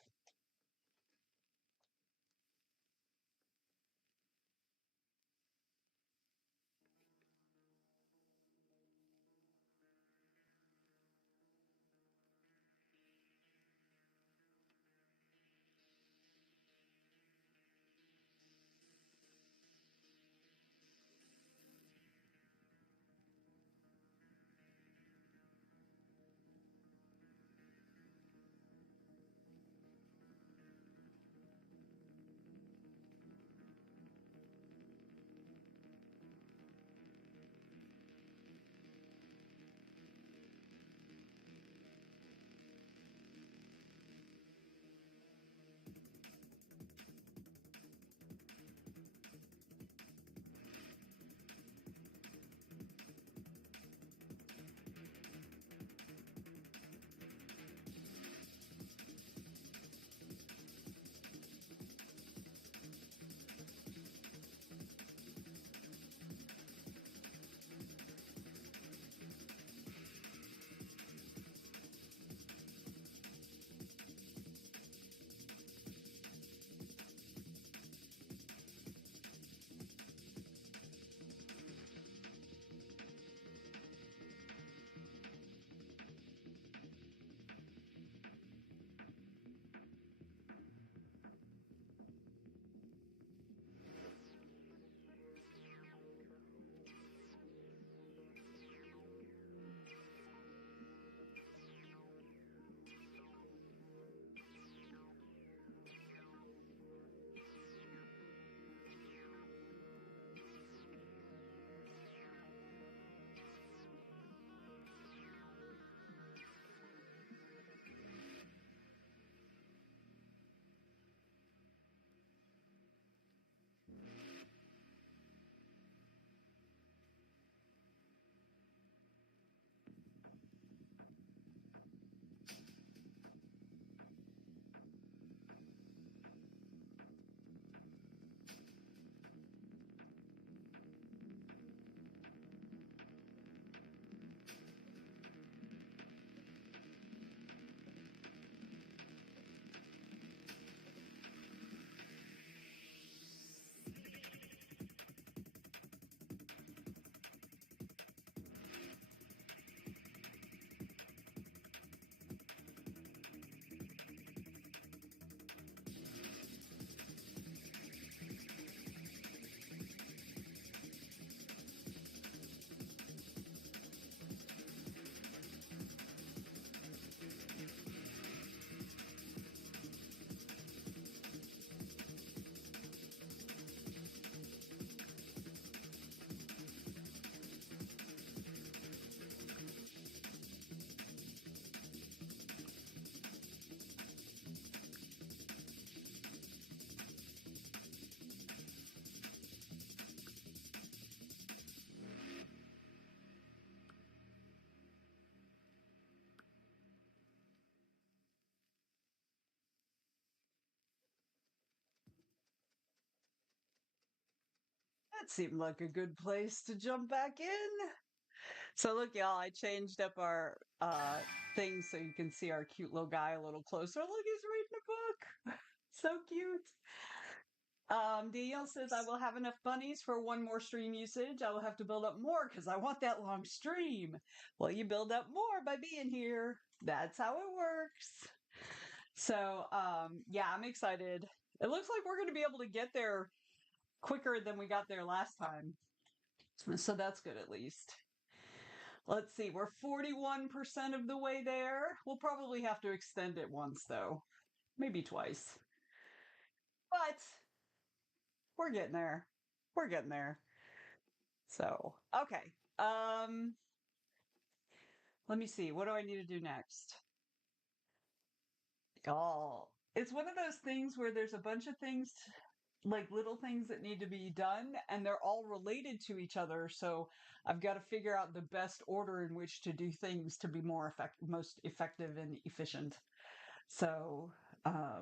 That seemed like a good place to jump back in. So look, y'all, I changed up our thing so you can see our cute little guy a little closer. Look, he's reading a book. So cute. Danielle says, I will have enough bunnies for one more stream usage. I will have to build up more because I want that long stream. Well, you build up more by being here. That's how it works. So, yeah, I'm excited. It looks like we're going to be able to get there quicker than we got there last time. So that's good at least. Let's see, we're 41% of the way there. We'll probably have to extend it once, though. Maybe twice. But we're getting there. We're getting there. So, okay. Let me see. What do I need to do next? Oh, it's one of those things where there's a bunch of things, like little things that need to be done, and they're all related to each other. So I've got to figure out the best order in which to do things to be most effective and efficient. So, oh,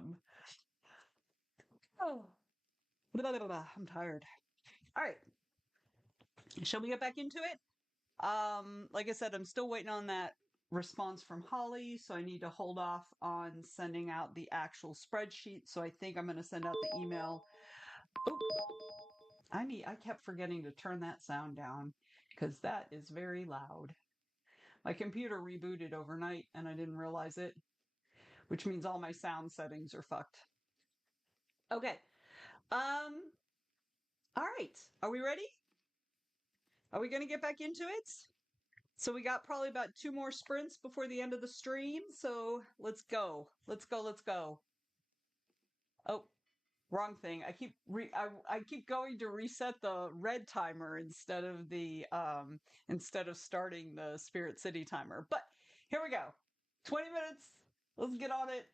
I'm tired. All right, shall we get back into it? Like I said, I'm still waiting on that response from Holly, so I need to hold off on sending out the actual spreadsheet. So I think I'm going to send out the email. Oh, I kept forgetting to turn that sound down because that is very loud. My computer rebooted overnight and I didn't realize it, which means all my sound settings are fucked. Okay. All right. Are we ready? Are we going to get back into it? So we got probably about 2 more sprints before the end of the stream. So let's go. Let's go. Let's go. Oh, wrong thing. I keep going to reset the red timer instead of starting the Spirit City timer. But here we go. 20 minutes. Let's get on it.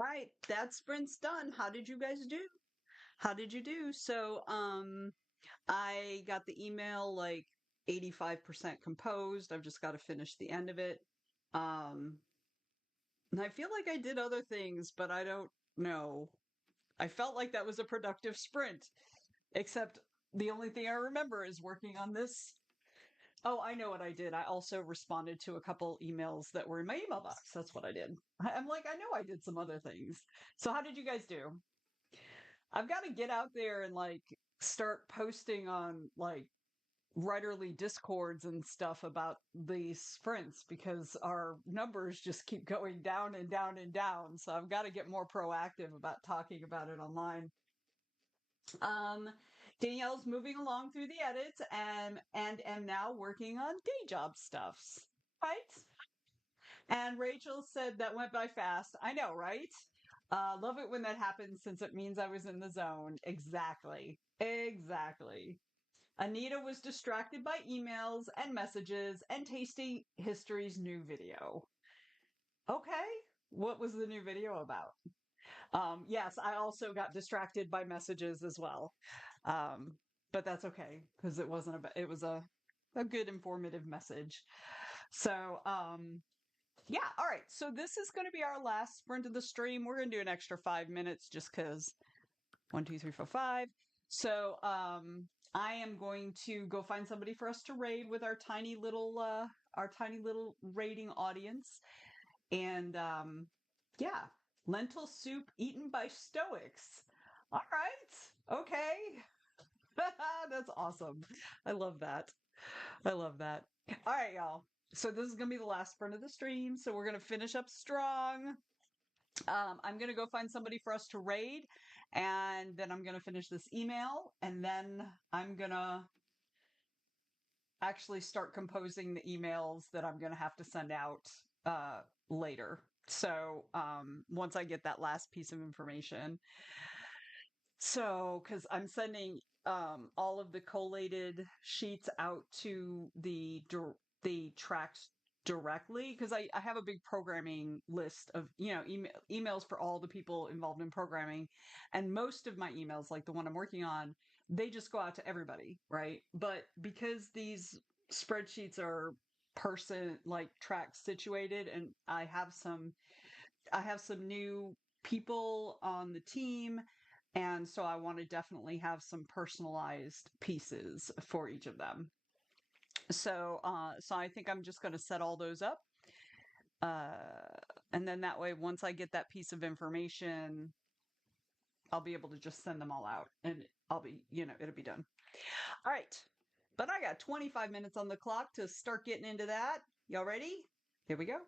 Right, that sprint's done. How did you guys do? How did you do? So, I got the email like 85% composed. I've just got to finish the end of it. Um, and I feel like I did other things, but I don't know. I felt like that was a productive sprint, except the only thing I remember is working on this. Oh, I know what I did. I also responded to a couple emails that were in my email box. That's what I did. I'm like, I know I did some other things. So, how did you guys do? I've got to get out there and like start posting on like writerly discords and stuff about these sprints because our numbers just keep going down and down and down. So I've got to get more proactive about talking about it online. Um, Danielle's moving along through the edits and am now working on day job stuffs. Right? And Rachel said that went by fast. I know, right? Love it when that happens since it means I was in the zone. Exactly. Exactly. Anita was distracted by emails and messages and Tasty History's new video. Okay. What was the new video about? Yes, I also got distracted by messages as well. Um, but that's okay because it was a good informative message. So, yeah, all right. So this is going to be our last sprint of the stream. We're going to do an extra 5 minutes just because 1, 2, 3, 4, 5. So I am going to go find somebody for us to raid with our tiny little raiding audience. And yeah, lentil soup eaten by Stoics. All right. Okay. That's awesome. I love that. I love that. All right, y'all. So this is gonna be the last sprint of the stream. So we're gonna finish up strong. I'm gonna go find somebody for us to raid, and then I'm gonna finish this email, and then I'm gonna actually start composing the emails that I'm gonna have to send out later. So once I get that last piece of information, so, because I'm sending all of the collated sheets out to the tracks directly, because I have a big programming list of emails for all the people involved in programming, and most of my emails, like the one I'm working on, they just go out to everybody, right? But because these spreadsheets are person like track situated, and I have some new people on the team, and so I want to definitely have some personalized pieces for each of them. So I think I'm just going to set all those up, and then that way, once I get that piece of information, I'll be able to just send them all out, and it'll be done. All right, but I got 25 minutes on the clock to start getting into that. Y'all ready? Here we go.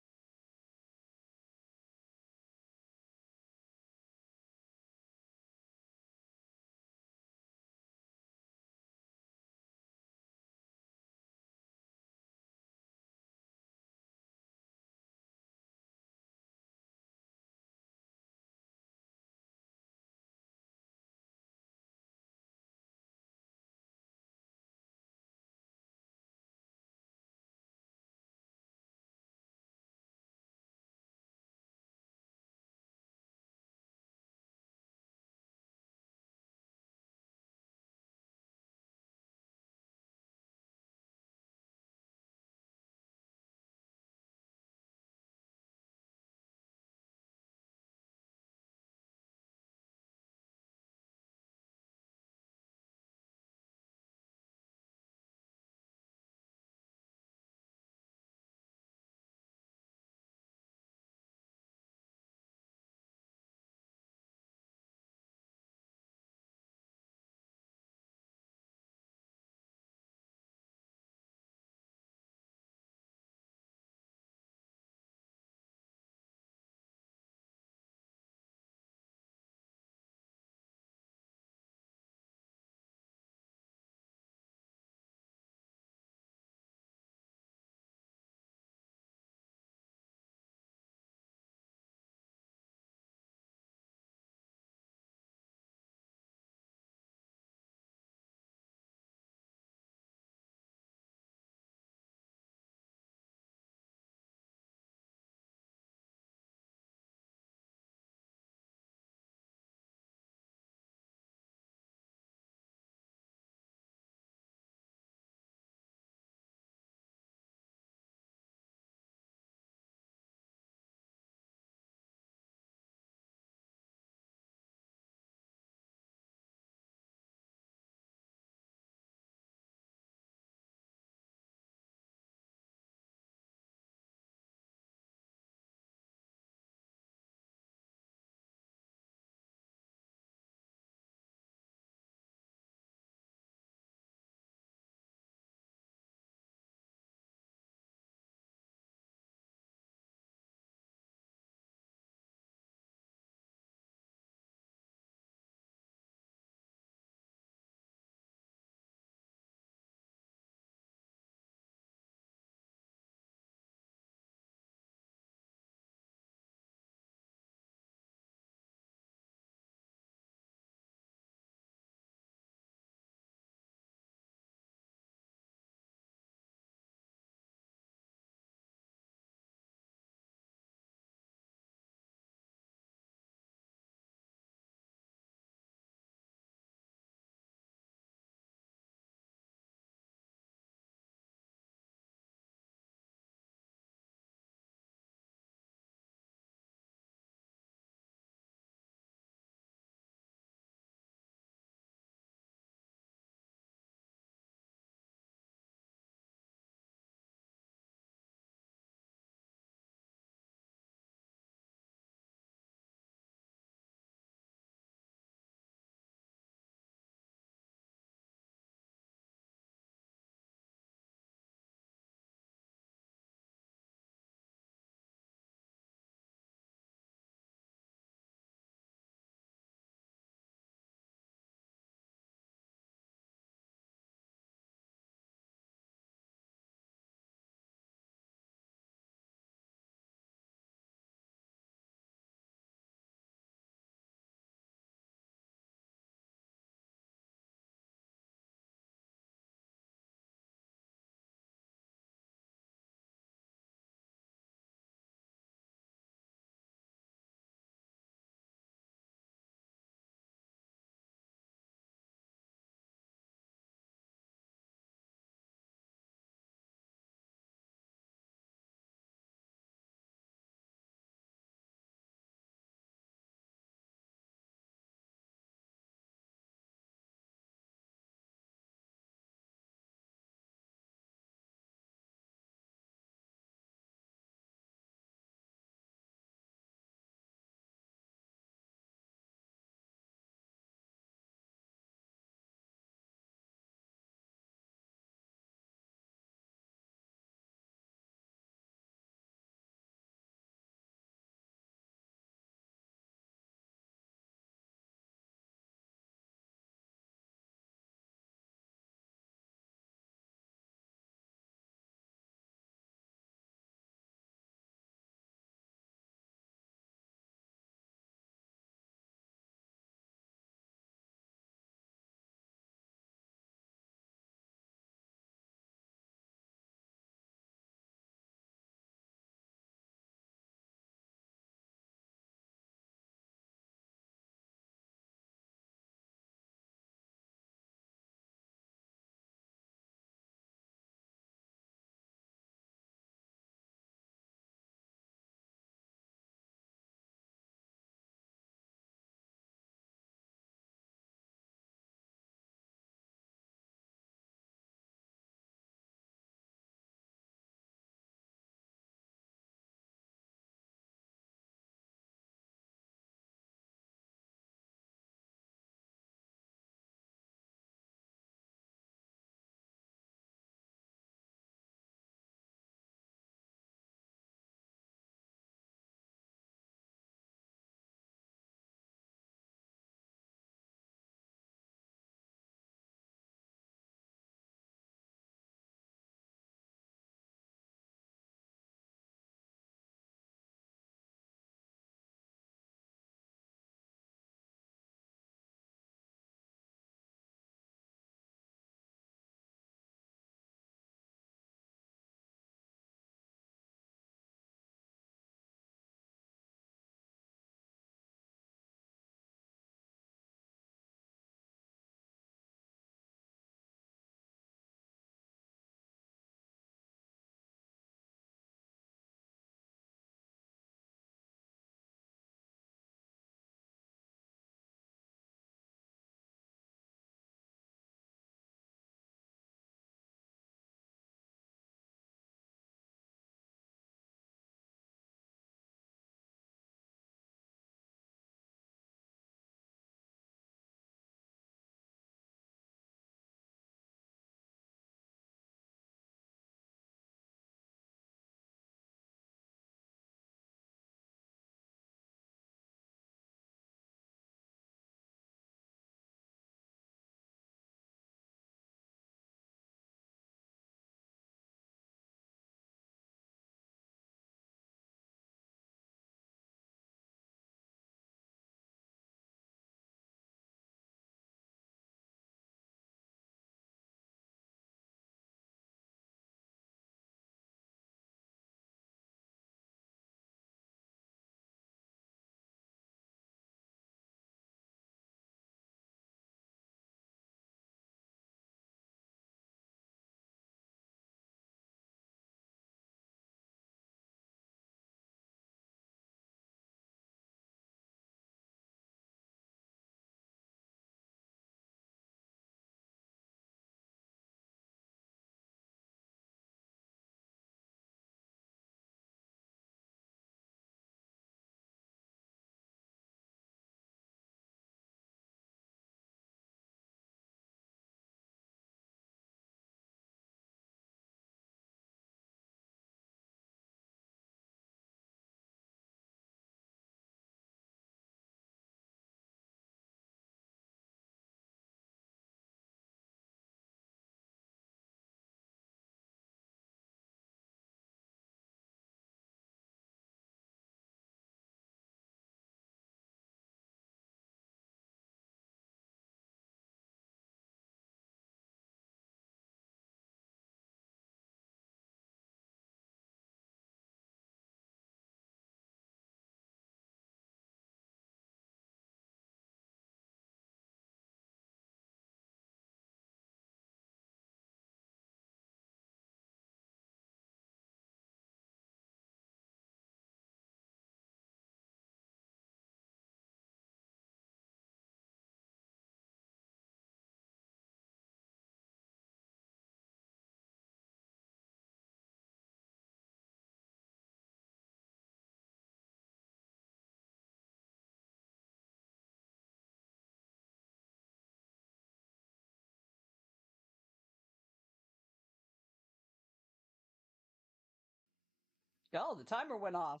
Oh, the timer went off.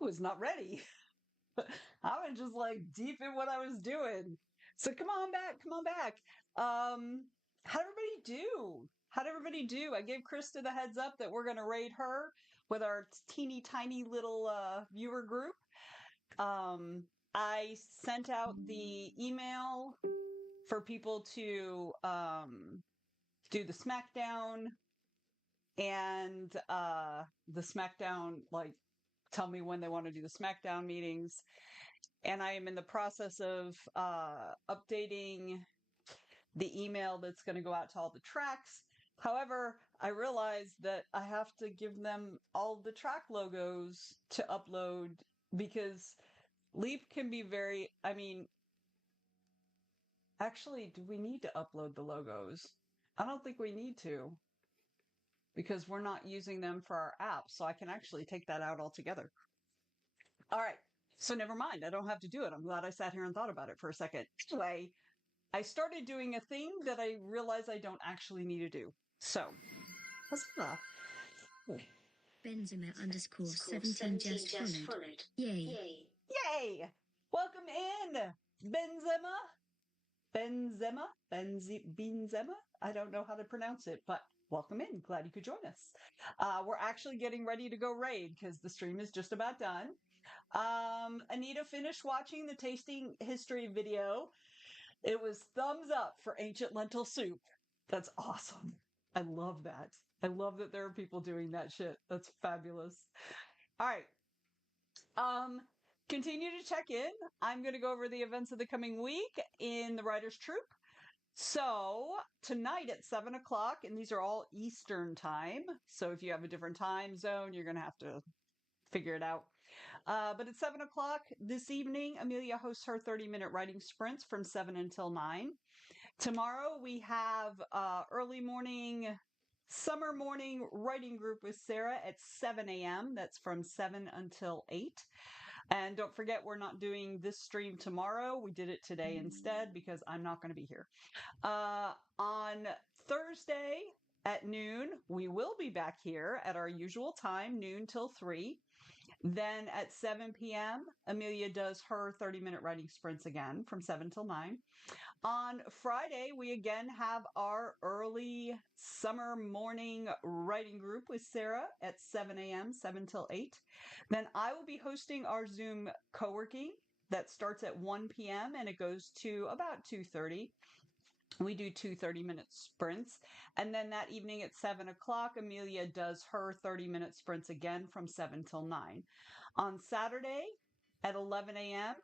I was not ready. I was just like deep in what I was doing. So come on back, come on back. How'd everybody do? How'd everybody do? I gave Krista the heads up that we're gonna raid her with our teeny tiny little viewer group. Um, I sent out the email for people to do the SmackDown and the SmackDown, like, tell me when they want to do the SmackDown meetings. And I am in the process of updating the email that's going to go out to all the tracks. However, I realized that I have to give them all the track logos to upload because Leap can be very, I mean, actually, do we need to upload the logos? I don't think we need to because we're not using them for our app. So I can actually take that out altogether. All right. So never mind. I don't have to do it. I'm glad I sat here and thought about it for a second. Anyway, I started doing a thing that I realize I don't actually need to do. So, huzzah. Benzema underscore 17 just followed. Yay. Yay! Welcome in, Benzema. Benzema? I don't know how to pronounce it, but welcome in. Glad you could join us. We're actually getting ready to go raid because the stream is just about done. Anita finished watching the tasting history video. It was thumbs up for ancient lentil soup. That's awesome. I love that. I love that there are people doing that shit. That's fabulous. All right. Continue to check in. I'm going to go over the events of the coming week in the Writers Troop. So tonight at 7 o'clock, and these are all Eastern time. So if you have a different time zone, you're going to have to figure it out. But at 7 o'clock this evening, Amelia hosts her 30-minute writing sprints from 7 until 9. Tomorrow we have summer morning writing group with Sarah at 7 a.m. That's from 7 until 8. And don't forget, we're not doing this stream tomorrow. We did it today instead because I'm not going to be here. On Thursday at noon, we will be back here at our usual time, noon till 3. Then at 7 p.m., Amelia does her 30-minute writing sprints again from 7 till 9. On Friday, we again have our early summer morning writing group with Sarah at 7 a.m., 7 till 8. Then I will be hosting our Zoom co-working that starts at 1 p.m. and it goes to about 2:30. We do 2 30-minute sprints. And then that evening at 7 o'clock, Amelia does her 30-minute sprints again from 7 till 9. On Saturday at 11 a.m.,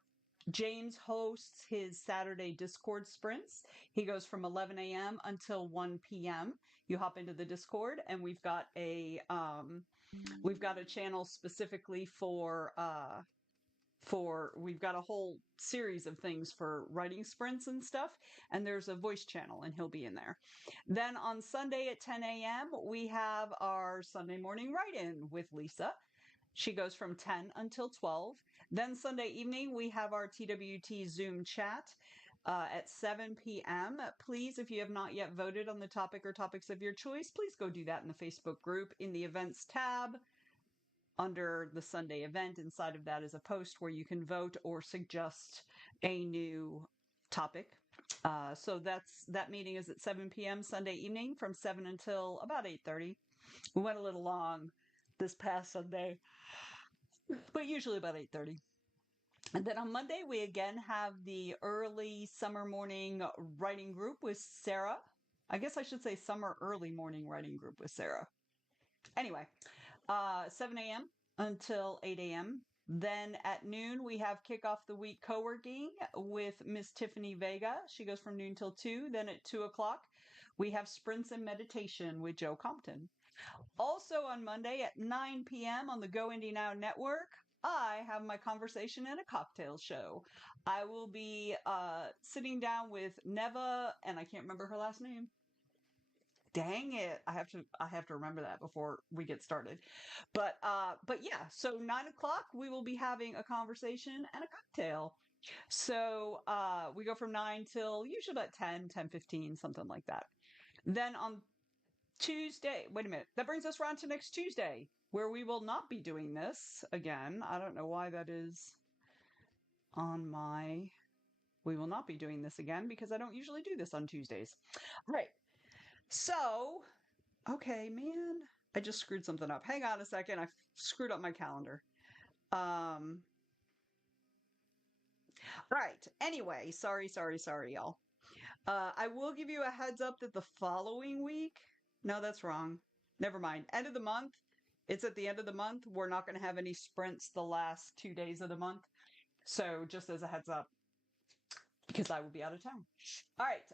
James hosts his Saturday Discord sprints. He goes from 11 a.m. until 1 p.m. You hop into the Discord, and we've got a channel specifically we've got a whole series of things for writing sprints and stuff, and there's a voice channel, and he'll be in there. Then on Sunday at 10 a.m., we have our Sunday morning write-in with Lisa. She goes from 10 until 12. Then Sunday evening, we have our TWT Zoom chat at 7 p.m. Please, if you have not yet voted on the topic or topics of your choice, please go do that in the Facebook group in the events tab. Under the Sunday event, inside of that is a post where you can vote or suggest a new topic. So that meeting is at 7 p.m. Sunday evening from 7 until about 8:30. We went a little long this past Sunday, but usually about 8:30. And then on Monday, we again have the early summer morning writing group with Sarah. I guess I should say summer early morning writing group with Sarah. Anyway, 7 a.m. until 8 a.m. Then at noon, we have Kick Off the Week co-working with Miss Tiffany Vega. She goes from noon till 2. Then at 2 o'clock, we have Sprints and Meditation with Joe Compton. Also on Monday at 9 p.m. on the Go Indie Now Network, I have my conversation and a cocktail show. I will be sitting down with Neva, and I can't remember her last name. Dang it. I have to remember that before we get started. But yeah, so 9 o'clock we will be having a conversation and a cocktail. So we go from 9 till usually about 10:15, something like that. Then on Tuesday, wait a minute, that brings us around to next Tuesday. where we will not be doing this again. I don't know why that is on my. We will not be doing this again because I don't usually do this on Tuesdays. All right. So, okay, man, I just screwed something up. Hang on a second. I screwed up my calendar. Right. Anyway, sorry, y'all. I will give you a heads up that the following week. No, that's wrong. Never mind. End of the month. It's at the end of the month. We're not going to have any sprints the last 2 days of the month. So just as a heads up, because I will be out of town. All right.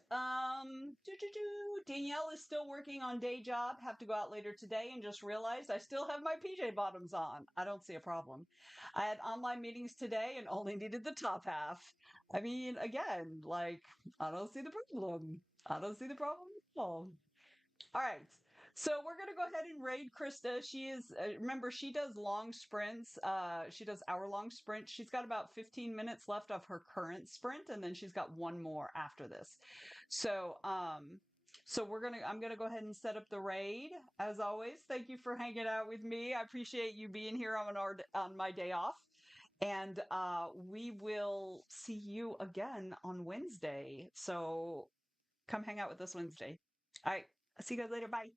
Danielle is still working on day job. Have to go out later today and just realized I still have my PJ bottoms on. I don't see a problem. I had online meetings today and only needed the top half. I mean, again, like, I don't see the problem. I don't see the problem at all. All right. So we're going to go ahead and raid Krista. She is, remember, she does long sprints. She does hour-long sprints. She's got about 15 minutes left of her current sprint, and then she's got one more after this. So, I'm going to go ahead and set up the raid. As always, thank you for hanging out with me. I appreciate you being here on my day off. And we will see you again on Wednesday. So come hang out with us Wednesday. All right. I'll see you guys later. Bye.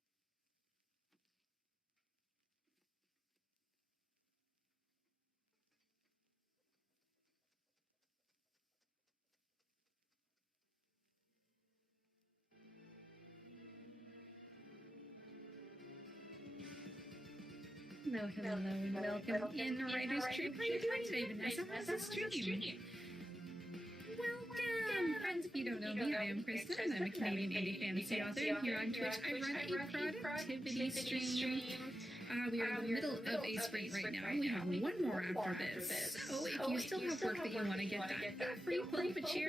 Hello, and welcome in Writer's Trip. How are you doing today, Vanessa? How's the stream? Welcome! Friends, if you don't know me, I am Kristen, and I'm a Canadian indie fantasy author. Here on Twitch, I run a productivity stream. We are in the middle of a sprint right now. We have one more after this. So if you still have work that you want to get done, feel free, pull up a chair,